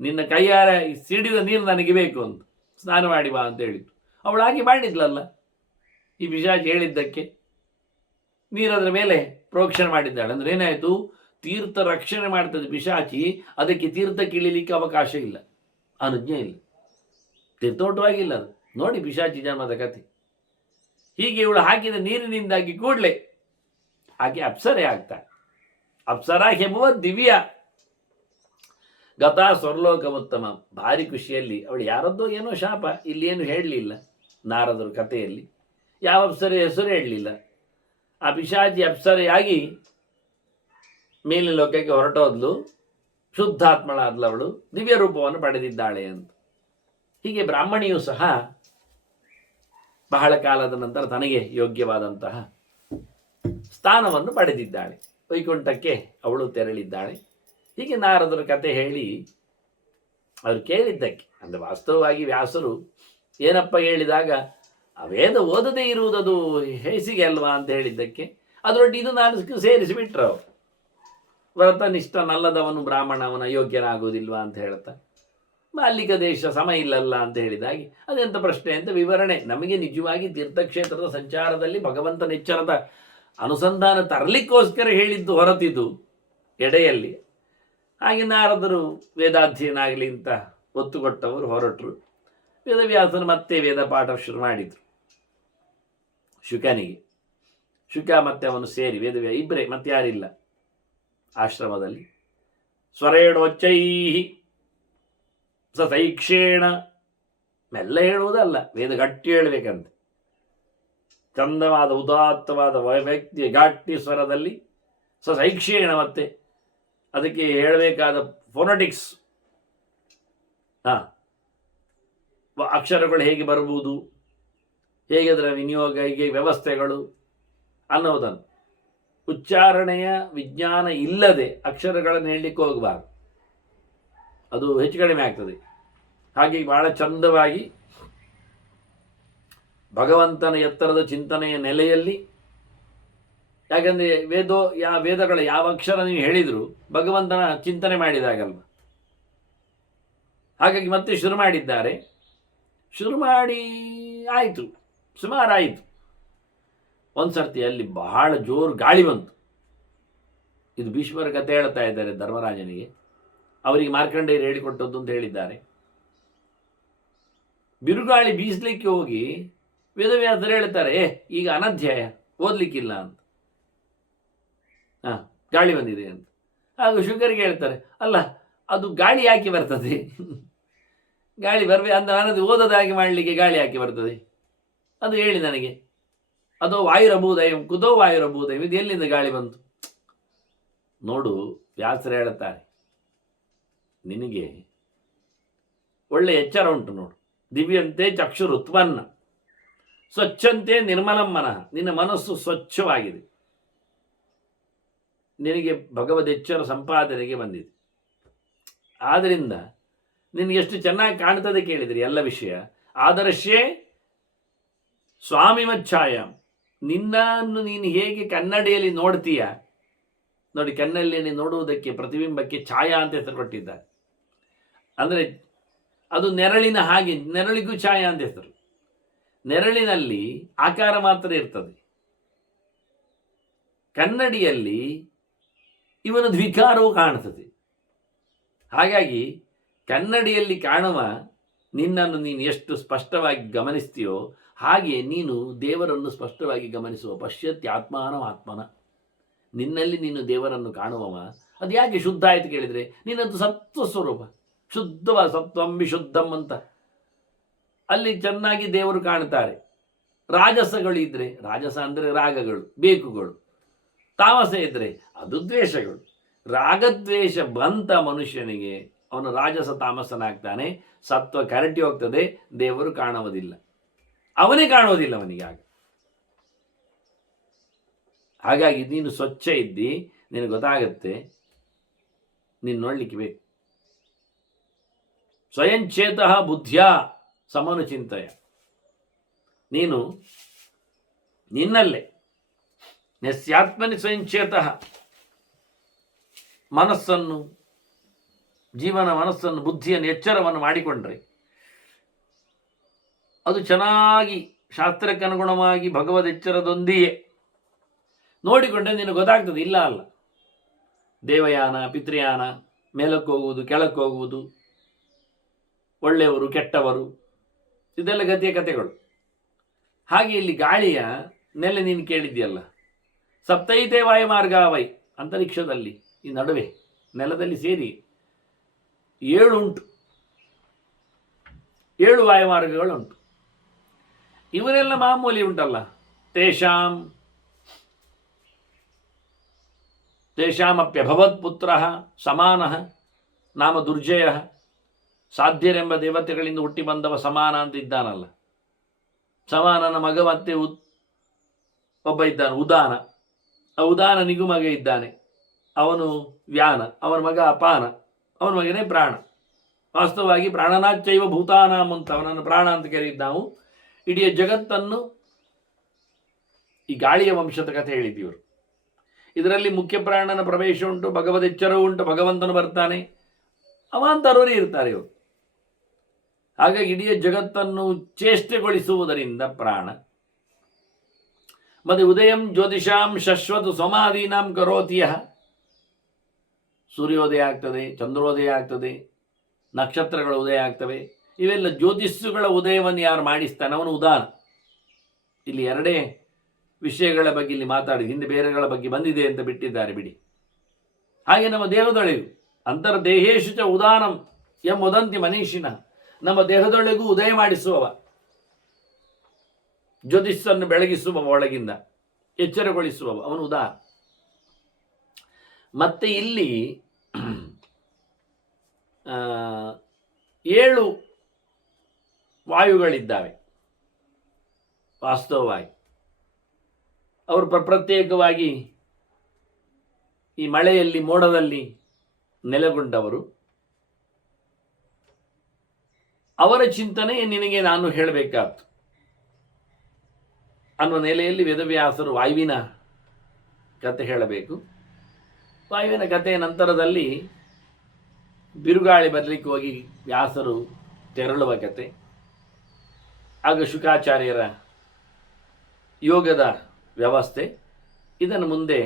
ನಿನ್ನ ಕೈಯಾರ ಸಿಡಿದ ನೀರು ನನಗೆ ಬೇಕು ಅಂತ ಸ್ನಾನ ಮಾಡಿ ಬಾ ಅಂತ ಹೇಳಿದ್ದು. ಅವಳು ಹಾಗೆ ಮಾಡಿದ್ಲಲ್ಲ, ಈ ಪಿಶಾಚಿ ಹೇಳಿದ್ದಕ್ಕೆ ನೀರದ್ರ ಮೇಲೆ ಪ್ರೋಕ್ಷಣೆ ಮಾಡಿದ್ದಾಳೆ. ಅಂದರೆ ಏನಾಯಿತು, ತೀರ್ಥ ರಕ್ಷಣೆ ಮಾಡ್ತದೆ ಪಿಶಾಚಿ, ಅದಕ್ಕೆ ತೀರ್ಥಕ್ಕೆ ಇಳಿಲಿಕ್ಕೆ ಅವಕಾಶ ಇಲ್ಲ, ಅನುಜ್ಞೆ ಇಲ್ಲ, ತೀರ್ಥೋಟವಾಗಿಲ್ಲ ಅದು. ನೋಡಿ ಪಿಶಾಚಿ ಜನ್ಮದ ಕಥೆ. ಹೀಗೆ ಇವಳು ಹಾಕಿದ ನೀರಿನಿಂದಾಗಿ ಕೂಡಲೇ ಆಕೆ ಅಪ್ಸರೆ ಆಗ್ತಾಳೆ. ಅಪ್ಸರ ಎಂಬುವ ದಿವ್ಯ ಗತಾ ಸ್ವರ್ಲೋಕ ಉತ್ತಮ. ಭಾರಿ ಖುಷಿಯಲ್ಲಿ ಅವಳು ಯಾರದ್ದೋ ಏನೋ ಶಾಪ, ಇಲ್ಲಿ ಏನು ಹೇಳಲಿಲ್ಲ ನಾರದರ ಕಥೆಯಲ್ಲಿ, ಯಾವ ಅಪ್ಸರೆ ಹೆಸರು ಹೇಳಲಿಲ್ಲ. ಆ ಪಿಶಾಚಿ ಅಪ್ಸರೆಯಾಗಿ ಮೇಲಿನ ಲೋಕಕ್ಕೆ ಹೊರಟೋದ್ಲು, ಶುದ್ಧಾತ್ಮಳಾದ್ಲು, ಅವಳು ದಿವ್ಯ ರೂಪವನ್ನು ಪಡೆದಿದ್ದಾಳೆ ಅಂತ. ಹೀಗೆ ಬ್ರಾಹ್ಮಣಿಯೂ ಸಹ ಬಹಳ ಕಾಲದ ನಂತರ ತನಗೆ ಯೋಗ್ಯವಾದಂತಹ ಸ್ಥಾನವನ್ನು ಪಡೆದಿದ್ದಾಳೆ. ವೈಕುಂಠಕ್ಕೆ ಅವಳು ತೆರಳಿದ್ದಾಳೆ. ಹೀಗೆ ನಾರದರ ಕತೆ ಹೇಳಿ ಅವರು ಕೇಳಿದ್ದಕ್ಕೆ. ಅಂದರೆ ವಾಸ್ತವವಾಗಿ ವ್ಯಾಸರು ಏನಪ್ಪ ಹೇಳಿದಾಗ, ಆ ವೇದ ಓದದೇ ಇರುವುದದು ಹೇಸಿಗೆ ಅಲ್ವಾ ಅಂತ ಹೇಳಿದ್ದಕ್ಕೆ ಅದರೊಟ್ಟು ಇದು ನಾಲ್ಕು ಸೇರಿಸಿಬಿಟ್ರು ಅವರು. ವ್ರತನಿಷ್ಠನಲ್ಲದವನು ಬ್ರಾಹ್ಮಣ ಅವನ ಅಯೋಗ್ಯನಾಗುವುದಿಲ್ವಾ ಅಂತ ಹೇಳ್ತಾ, ಮಾಲಿಕ ದೇಶ ಸಮ ಇಲ್ಲಲ್ಲ ಅಂತ ಹೇಳಿದಾಗಿ ಅದೆಂಥ ಪ್ರಶ್ನೆ ಅಂತ ವಿವರಣೆ. ನಮಗೆ ನಿಜವಾಗಿ ತೀರ್ಥಕ್ಷೇತ್ರದ ಸಂಚಾರದಲ್ಲಿ ಭಗವಂತನ ಎಚ್ಚರದ ಅನುಸಂಧಾನ ತರಲಿಕ್ಕೋಸ್ಕರ ಹೇಳಿದ್ದು ಹೊರತಿದ್ದು ಎಡೆಯಲ್ಲಿ. ಹಾಗೆ ನಾರದರು ವೇದಾಧ್ಯಯನ ಆಗಲಿ ಅಂತ ಒತ್ತು ಕೊಟ್ಟವರು ಹೊರಟರು. ವೇದವ್ಯಾಸನ ಮತ್ತೆ ವೇದ ಪಾಠ ಶುರು ಮಾಡಿದರು ಶುಕನಿಗೆ. ಶುಕ ಮತ್ತೆ ಅವನು ಸೇರಿ ಇಬ್ಬರೇ, ಮತ್ತೆ ಯಾರಿಲ್ಲ ಆಶ್ರಮದಲ್ಲಿ. ಸ್ವರೇಣೋಚ್ಚೈಹಿ ಸೈಕ್ಷೇಣ, ಮೆಲ್ಲ ಹೇಳುವುದಲ್ಲ, ವೇದ ಗಟ್ಟಿ ಹೇಳಬೇಕಂತೆ. ಚಂದವಾದ ಉದಾತ್ತವಾದ ವ್ಯಕ್ತಿಯ ಘಾಟಿ ಸ್ವರದಲ್ಲಿ ಸೈಕ್ಷೇಣ, ಮತ್ತೆ ಅದಕ್ಕೆ ಹೇಳಬೇಕಾದ ಫೋನಟಿಕ್ಸ್, ಅಕ್ಷರಗಳು ಹೇಗೆ ಬರಬಹುದು, ಹೇಗೆ ಅದರ ವಿನಿಯೋಗ, ಹೀಗೆ ವ್ಯವಸ್ಥೆಗಳು ಅನ್ನೋದನ್ನು ಉಚ್ಚಾರಣೆಯ ವಿಜ್ಞಾನ ಇಲ್ಲದೆ ಅಕ್ಷರಗಳನ್ನು ಹೇಳಲಿಕ್ಕೆ ಹೋಗಬಾರ್ದು, ಅದು ಹೆಚ್ಚು ಕಡಿಮೆ ಆಗ್ತದೆ. ಹಾಗೆ ಬಹಳ ಚಂದವಾಗಿ ಭಗವಂತನ ಎತ್ತರದ ಚಿಂತನೆಯ ನೆಲೆಯಲ್ಲಿ, ಯಾಕಂದರೆ ವೇದಗಳ ಯಾವ ಅಕ್ಷರ ನೀವು ಹೇಳಿದರೂ ಭಗವಂತನ ಚಿಂತನೆ ಮಾಡಿದಾಗಲ್ವ. ಹಾಗಾಗಿ ಮತ್ತೆ ಶುರು ಮಾಡಿದ್ದಾರೆ. ಶುರು ಮಾಡಿ ಆಯಿತು, ಸುಮಾರಾಯಿತು. ಒಂದು ಸರ್ತಿ ಅಲ್ಲಿ ಬಹಳ ಜೋರು ಗಾಳಿ ಬಂತು. ಇದು ಭೀಷ್ಮರ ಕಥೆ ಹೇಳ್ತಾ ಇದ್ದಾರೆ ಧರ್ಮರಾಜನಿಗೆ, ಅವರಿಗೆ ಮಾರ್ಕಂಡೇಯರು ಹೇಳಿಕೊಟ್ಟದ್ದು ಅಂತ ಹೇಳಿದ್ದಾರೆ. ಬಿರುಗಾಳಿ ಬೀಸಲಿಕ್ಕೆ ಹೋಗಿ ವೇದವ್ಯಾಸರು ಹೇಳ್ತಾರೆ, ಈಗ ಅನಧ್ಯಾಯ ಓದಲಿಕ್ಕಿಲ್ಲ ಅಂತ. ಗಾಳಿ ಬಂದಿದೆ ಅಂತ. ಆಗ ಶುಕರಿಗೆ ಹೇಳ್ತಾರೆ, ಅಲ್ಲ ಅದು ಗಾಳಿ ಯಾಕೆ ಬರ್ತದೆ? ಗಾಳಿ ಬರಬೇಕು ಅಂದರೆ ನಾನದು ಓದೋದಾಗಿ ಮಾಡಲಿಕ್ಕೆ ಗಾಳಿ ಯಾಕೆ ಬರ್ತದೆ ಅದು ಹೇಳಿ ನನಗೆ. ಅದೋ ವಾಯುರಭೂದಯಂ ಕುದೋ ವಾಯುರಭೂದಯಂ, ಇದು ಎಲ್ಲಿಂದ ಗಾಳಿ ಬಂತು? ನೋಡು, ವ್ಯಾಸರು ಹೇಳುತ್ತಾರೆ, ನಿನಗೆ ಒಳ್ಳೆ ಎಚ್ಚರ ಉಂಟು ನೋಡು. ದಿವ್ಯಂತೆ ಚಕ್ಷುರು ಉತ್ಪನ್ನ, ಸ್ವಚ್ಛಂತೆ ನಿರ್ಮಲಂ ಮನಃ, ನಿನ್ನ ಮನಸ್ಸು ಸ್ವಚ್ಛವಾಗಿದೆ. ನಿನಗೆ ಭಗವದ್ ಎಚ್ಚರ ಸಂಪಾದನೆಗೆ ಬಂದಿದೆ. ಆದ್ದರಿಂದ ನಿನಗೆ ಎಷ್ಟು ಚೆನ್ನಾಗಿ ಕಾಣ್ತದೆ ಕೇಳಿದ್ರಿ ಎಲ್ಲ ವಿಷಯ. ಆದರ್ಶೇ ಸ್ವಾಮಿಮಚ್ಛಾಯ, ನಿನ್ನನ್ನು ನೀನು ಹೇಗೆ ಕನ್ನಡಿಯಲ್ಲಿ ನೋಡ್ತೀಯ ನೋಡಿ, ಕಣ್ಣಲ್ಲಿ ನೋಡುವುದಕ್ಕೆ ಪ್ರತಿಬಿಂಬಕ್ಕೆ ಛಾಯಾ ಅಂತ ಹೆಸರು ಕೊಟ್ಟಿದ್ದಾರೆ. ಅಂದರೆ ಅದು ನೆರಳಿನ ಹಾಗೆ, ನೆರಳಿಗೂ ಛಾಯಾ ಅಂತ ಹೆಸರು. ನೆರಳಿನಲ್ಲಿ ಆಕಾರ ಮಾತ್ರ ಇರ್ತದೆ, ಕನ್ನಡಿಯಲ್ಲಿ ಇವನ ದ್ವಿಕಾರವು ಕಾಣ್ತದೆ. ಹಾಗಾಗಿ ಕನ್ನಡಿಯಲ್ಲಿ ಕಾಣುವ ನಿನ್ನನ್ನು ನೀನು ಎಷ್ಟು ಸ್ಪಷ್ಟವಾಗಿ ಗಮನಿಸ್ತೀಯೋ ಹಾಗೆ ನೀನು ದೇವರನ್ನು ಸ್ಪಷ್ಟವಾಗಿ ಗಮನಿಸುವ. ಪಶ್ಯತ್ಯಾತ್ಮಾನಂ ಆತ್ಮನ, ನಿನ್ನಲ್ಲಿ ನೀನು ದೇವರನ್ನು ಕಾಣುವವ. ಅದು ಯಾಕೆ ಶುದ್ಧ ಆಯಿತು ಕೇಳಿದರೆ, ನಿನ್ನದು ಸತ್ವ ಸ್ವರೂಪ, ಶುದ್ಧವಾದ ಸತ್ವಂ ವಿಶುದ್ಧಂ ಅಂತ ಅಲ್ಲಿ ಚೆನ್ನಾಗಿ ದೇವರು ಕಾಣ್ತಾರೆ. ರಾಜಸಗಳು ಇದ್ದರೆ, ರಾಜಸ ಅಂದರೆ ರಾಗಗಳು, ಬೇಕುಗಳು. ತಾಮಸ ಇದ್ದರೆ ಅದು ದ್ವೇಷಗಳು. ರಾಗದ್ವೇಷ ಬಂತ ಮನುಷ್ಯನಿಗೆ ಅವನು ರಾಜಸ ತಾಮಸನಾಗ್ತಾನೆ, ಸತ್ವ ಕರಟಿ ಹೋಗ್ತದೆ, ದೇವರು ಕಾಣುವುದಿಲ್ಲ, ಅವನೇ ಕಾಣುವುದಿಲ್ಲ ಅವನಿಗೆ. ಹಾಗಾಗಿ ನೀನು ಸ್ವಚ್ಛ ಇದ್ದಿ, ನಿನಗೆ ಗೊತ್ತಾಗತ್ತೆ, ನೀನು ನೋಡ್ಲಿಕ್ಕೆ ಬೇಕು. ಸ್ವಯಂಚೇತಃ ಬುದ್ಧಿಯ ಸಮನು ಚಿಂತೆಯ, ನೀನು ನಿನ್ನಲ್ಲೇ ನೆಸ್ಯಾತ್ಮನಿ ಸ್ವಯಂಚೇತಃ ಮನಸ್ಸನ್ನು, ಜೀವನ ಮನಸ್ಸನ್ನು, ಬುದ್ಧಿಯನ್ನು, ಎಚ್ಚರವನ್ನು ಮಾಡಿಕೊಂಡ್ರೆ ಅದು ಚೆನ್ನಾಗಿ ಶಾಸ್ತ್ರಕ್ಕೆ ಅನುಗುಣವಾಗಿ ಭಗವದ್ ಎಚ್ಚರದೊಂದಿಗೆ ನೋಡಿಕೊಂಡ್ರೆ ನಿನಗೆ ಗೊತ್ತಾಗ್ತದೆ. ಇಲ್ಲ ಅಲ್ಲ, ದೇವಯಾನ ಪಿತೃಯಾನ, ಮೇಲಕ್ಕೆ ಹೋಗುವುದು ಕೆಳಕ್ಕೆ ಹೋಗುವುದು, ಒಳ್ಳೆಯವರು ಕೆಟ್ಟವರು, ಇದೆಲ್ಲ ಗತಿಯ ಕಥೆಗಳು. ಹಾಗೆ ಇಲ್ಲಿ ಗಾಳಿಯ ನೆಲೆ ನೀನು ಕೇಳಿದ್ಯಲ್ಲ, ಸಪ್ತೈತೆ ವಾಯುಮಾರ್ಗಾವೈ, ಅಂತರಿಕ್ಷದಲ್ಲಿ ಈ ನಡುವೆ ನೆಲದಲ್ಲಿ ಸೇರಿ 7 ಉಂಟು, 7 ವಾಯುಮಾರ್ಗಗಳುಂಟು. ಇವರೆಲ್ಲ ಮಾಮೂಲಿ ಉಂಟಲ್ಲ, ತೇಷಾಮಪ್ಯಭವತ್ ಪುತ್ರ ಸಮಾನ ನಾಮ ದುರ್ಜಯ, ಸಾಧ್ಯರೆಂಬ ದೇವತೆಗಳಿಂದ ಹುಟ್ಟಿ ಬಂದವ ಸಮಾನ ಅಂತ ಇದ್ದಾನಲ್ಲ. ಸಮಾನನ ಮಗ ಮತ್ತೆ ಒಬ್ಬ ಇದ್ದಾನೆ ಉದಾನ. ಆ ಉದಾನನಿಗೂ ಮಗ ಇದ್ದಾನೆ, ಅವನು ವ್ಯಾನ, ಅವನ ಮಗ ಅಪಾನ, ಅವನ ಮಗನೇ ಪ್ರಾಣ. ವಾಸ್ತವವಾಗಿ ಪ್ರಾಣನಾಚ್ಚೈವ ಭೂತಾನಾಂ ಅಂತ ಅವನನ್ನು ಪ್ರಾಣ ಅಂತ ಕರೀದು ನಾವು. ಇಡೀ ಜಗತ್ತನ್ನು, ಈ ಗಾಳಿಯ ವಂಶದ ಕಥೆ ಹೇಳಿದ್ದೀವರು. ಇದರಲ್ಲಿ ಮುಖ್ಯ ಪ್ರಾಣನ ಪ್ರವೇಶ ಉಂಟು, ಭಗವದ್ ಎಚ್ಚರವೂ ಉಂಟು, ಭಗವಂತನು ಬರ್ತಾನೆ, ಅವಾಂತರವರೇ ಇರ್ತಾರೆ ಇವರು. ಹಾಗಾಗಿ ಇಡೀ ಜಗತ್ತನ್ನು ಚೇಷ್ಟೆಗೊಳಿಸುವುದರಿಂದ ಪ್ರಾಣ. ಮತ್ತೆ ಉದಯಂ ಜ್ಯೋತಿಷಾಂ ಶಶ್ವತ್ ಸೋಮಾದೀನಾಂ ಕರೋತಿಯ, ಸೂರ್ಯೋದಯ ಆಗ್ತದೆ, ಚಂದ್ರೋದಯ ಆಗ್ತದೆ, ನಕ್ಷತ್ರಗಳ ಉದಯ ಆಗ್ತವೆ. ಇವೆಲ್ಲ ಜ್ಯೋತಿಷ್ಸುಗಳ ಉದಯವನ್ನು ಯಾರು ಮಾಡಿಸ್ತಾನೆ ಅವನು ಉದಾನ. ಇಲ್ಲಿ ಎರಡೇ ವಿಷಯಗಳ ಬಗ್ಗೆ ಇಲ್ಲಿ ಮಾತಾಡಿ, ಹಿಂದೆ ಬೇರೆಗಳ ಬಗ್ಗೆ ಬಂದಿದೆ ಅಂತ ಬಿಟ್ಟಿದ್ದಾರೆ ಬಿಡಿ. ಹಾಗೆ ನಮ್ಮ ದೇಹದೊಳಗೂ ಅಂತರ್ದೇಹೇಶು ಚ ಉದಾನಂ ಎಂ ವದಂತಿ ಮನೀಷಿನ, ನಮ್ಮ ದೇಹದೊಳಗೂ ಉದಯ ಮಾಡಿಸುವವ, ಜ್ಯೋತಿಷನ್ನು ಬೆಳಗಿಸುವ, ಒಳಗಿಂದ ಎಚ್ಚರಗೊಳಿಸುವವ ಅವನು ಉದಾನ. ಮತ್ತೆ ಇಲ್ಲಿ 7 ವಾಯುಗಳಿದ್ದಾವೆ ವಾಸ್ತವವಾಗಿ. ಅವರು ಪ್ರತ್ಯೇಕವಾಗಿ ಈ ಮಳೆಯಲ್ಲಿ, ಮೋಡದಲ್ಲಿ ನೆಲೆಗೊಂಡವರು. ಅವರ ಚಿಂತನೆ ನಿನಗೆ ನಾನು ಹೇಳಬೇಕಾದ್ದು ಅನ್ನುವ ನೆಲೆಯಲ್ಲಿ ವೇದವ್ಯಾಸರು ವಾಯುವಿನ ಕತೆ ಹೇಳಬೇಕು. ವಾಯುವಿನ ಕಥೆಯ ನಂತರದಲ್ಲಿ ಬಿರುಗಾಳಿ ಬರಲಿಕ್ಕೆ ಹೋಗಿ ವ್ಯಾಸರು ತೆರಳುವ ಕತೆ, ಆಗ ಶುಕಾಚಾರ್ಯರ ಯೋಗದ ವ್ಯವಸ್ಥೆ. ಇದನ್ನು ಮುಂದೆ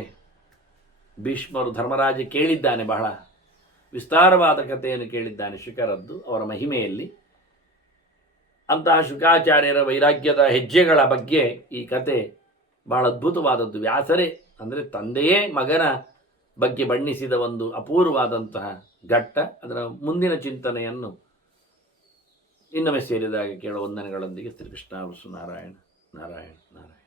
ಭೀಷ್ಮರು ಧರ್ಮರಾಜ ಕೇಳಿದ್ದಾನೆ, ಬಹಳ ವಿಸ್ತಾರವಾದ ಕಥೆಯನ್ನು ಕೇಳಿದ್ದಾನೆ ಶುಕರದ್ದು, ಅವರ ಮಹಿಮೆಯಲ್ಲಿ. ಅಂತಹ ಶುಕಾಚಾರ್ಯರ ವೈರಾಗ್ಯದ ಹೆಜ್ಜೆಗಳ ಬಗ್ಗೆ ಈ ಕತೆ ಬಹಳ ಅದ್ಭುತವಾದದ್ದು. ವ್ಯಾಸರೇ ಅಂದರೆ ತಂದೆಯೇ ಮಗನ ಬಗ್ಗೆ ಬಣ್ಣಿಸಿದ ಒಂದು ಅಪೂರ್ವವಾದಂತಹ ಘಟ್ಟ. ಅದರ ಮುಂದಿನ ಚಿಂತನೆಯನ್ನು ಇನ್ನೊಮ್ಮೆ ಸೇರಿದಾಗ ಕೇಳುವ ವಂದನೆಗಳೊಂದಿಗೆ ಶ್ರೀಕೃಷ್ಣ ನಾರಾಯಣ ನಾರಾಯಣ ನಾರಾಯಣ.